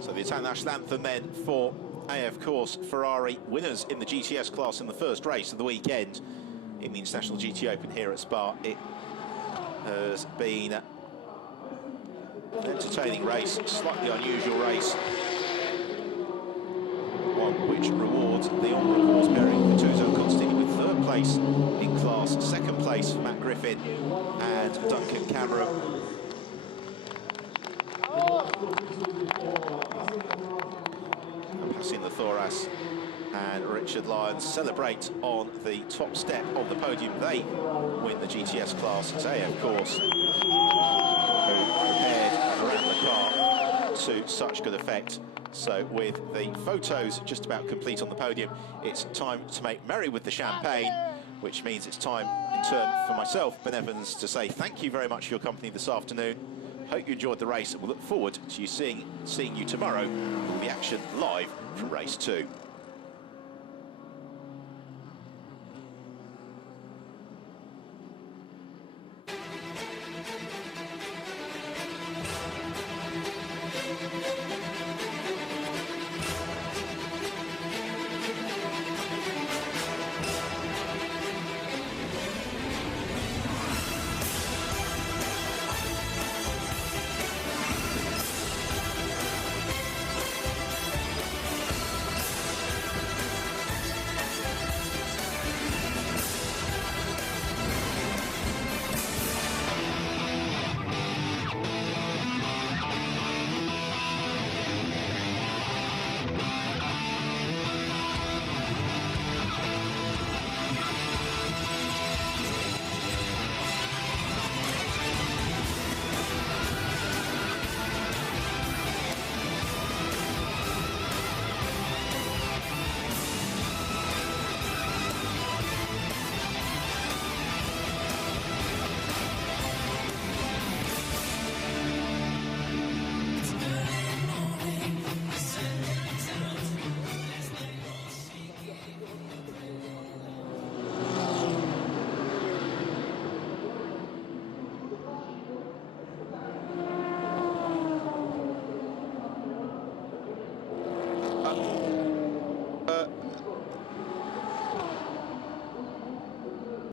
So the Italian national anthem then for AF Course Ferrari, winners in the GTS class in the first race of the weekend in the International GTOpen here at Spa. It has been an entertaining race, slightly unusual race, one which rewards the on-road horse pairing Gattuso and Constantini with third place in class, second place for Matt Griffin and Duncan Cameron. Passim Thoras and Richard Lyons celebrate on the top step of the podium. They win the GTS class. It's AF Course who prepared around the car to such good effect. So with the photos just about complete on the podium, it's time to make merry with the champagne, which means it's time in turn for myself, Ben Evans, to say thank you very much for your company this afternoon. Hope you enjoyed the race and we'll look forward to seeing you tomorrow with the action live from race 2.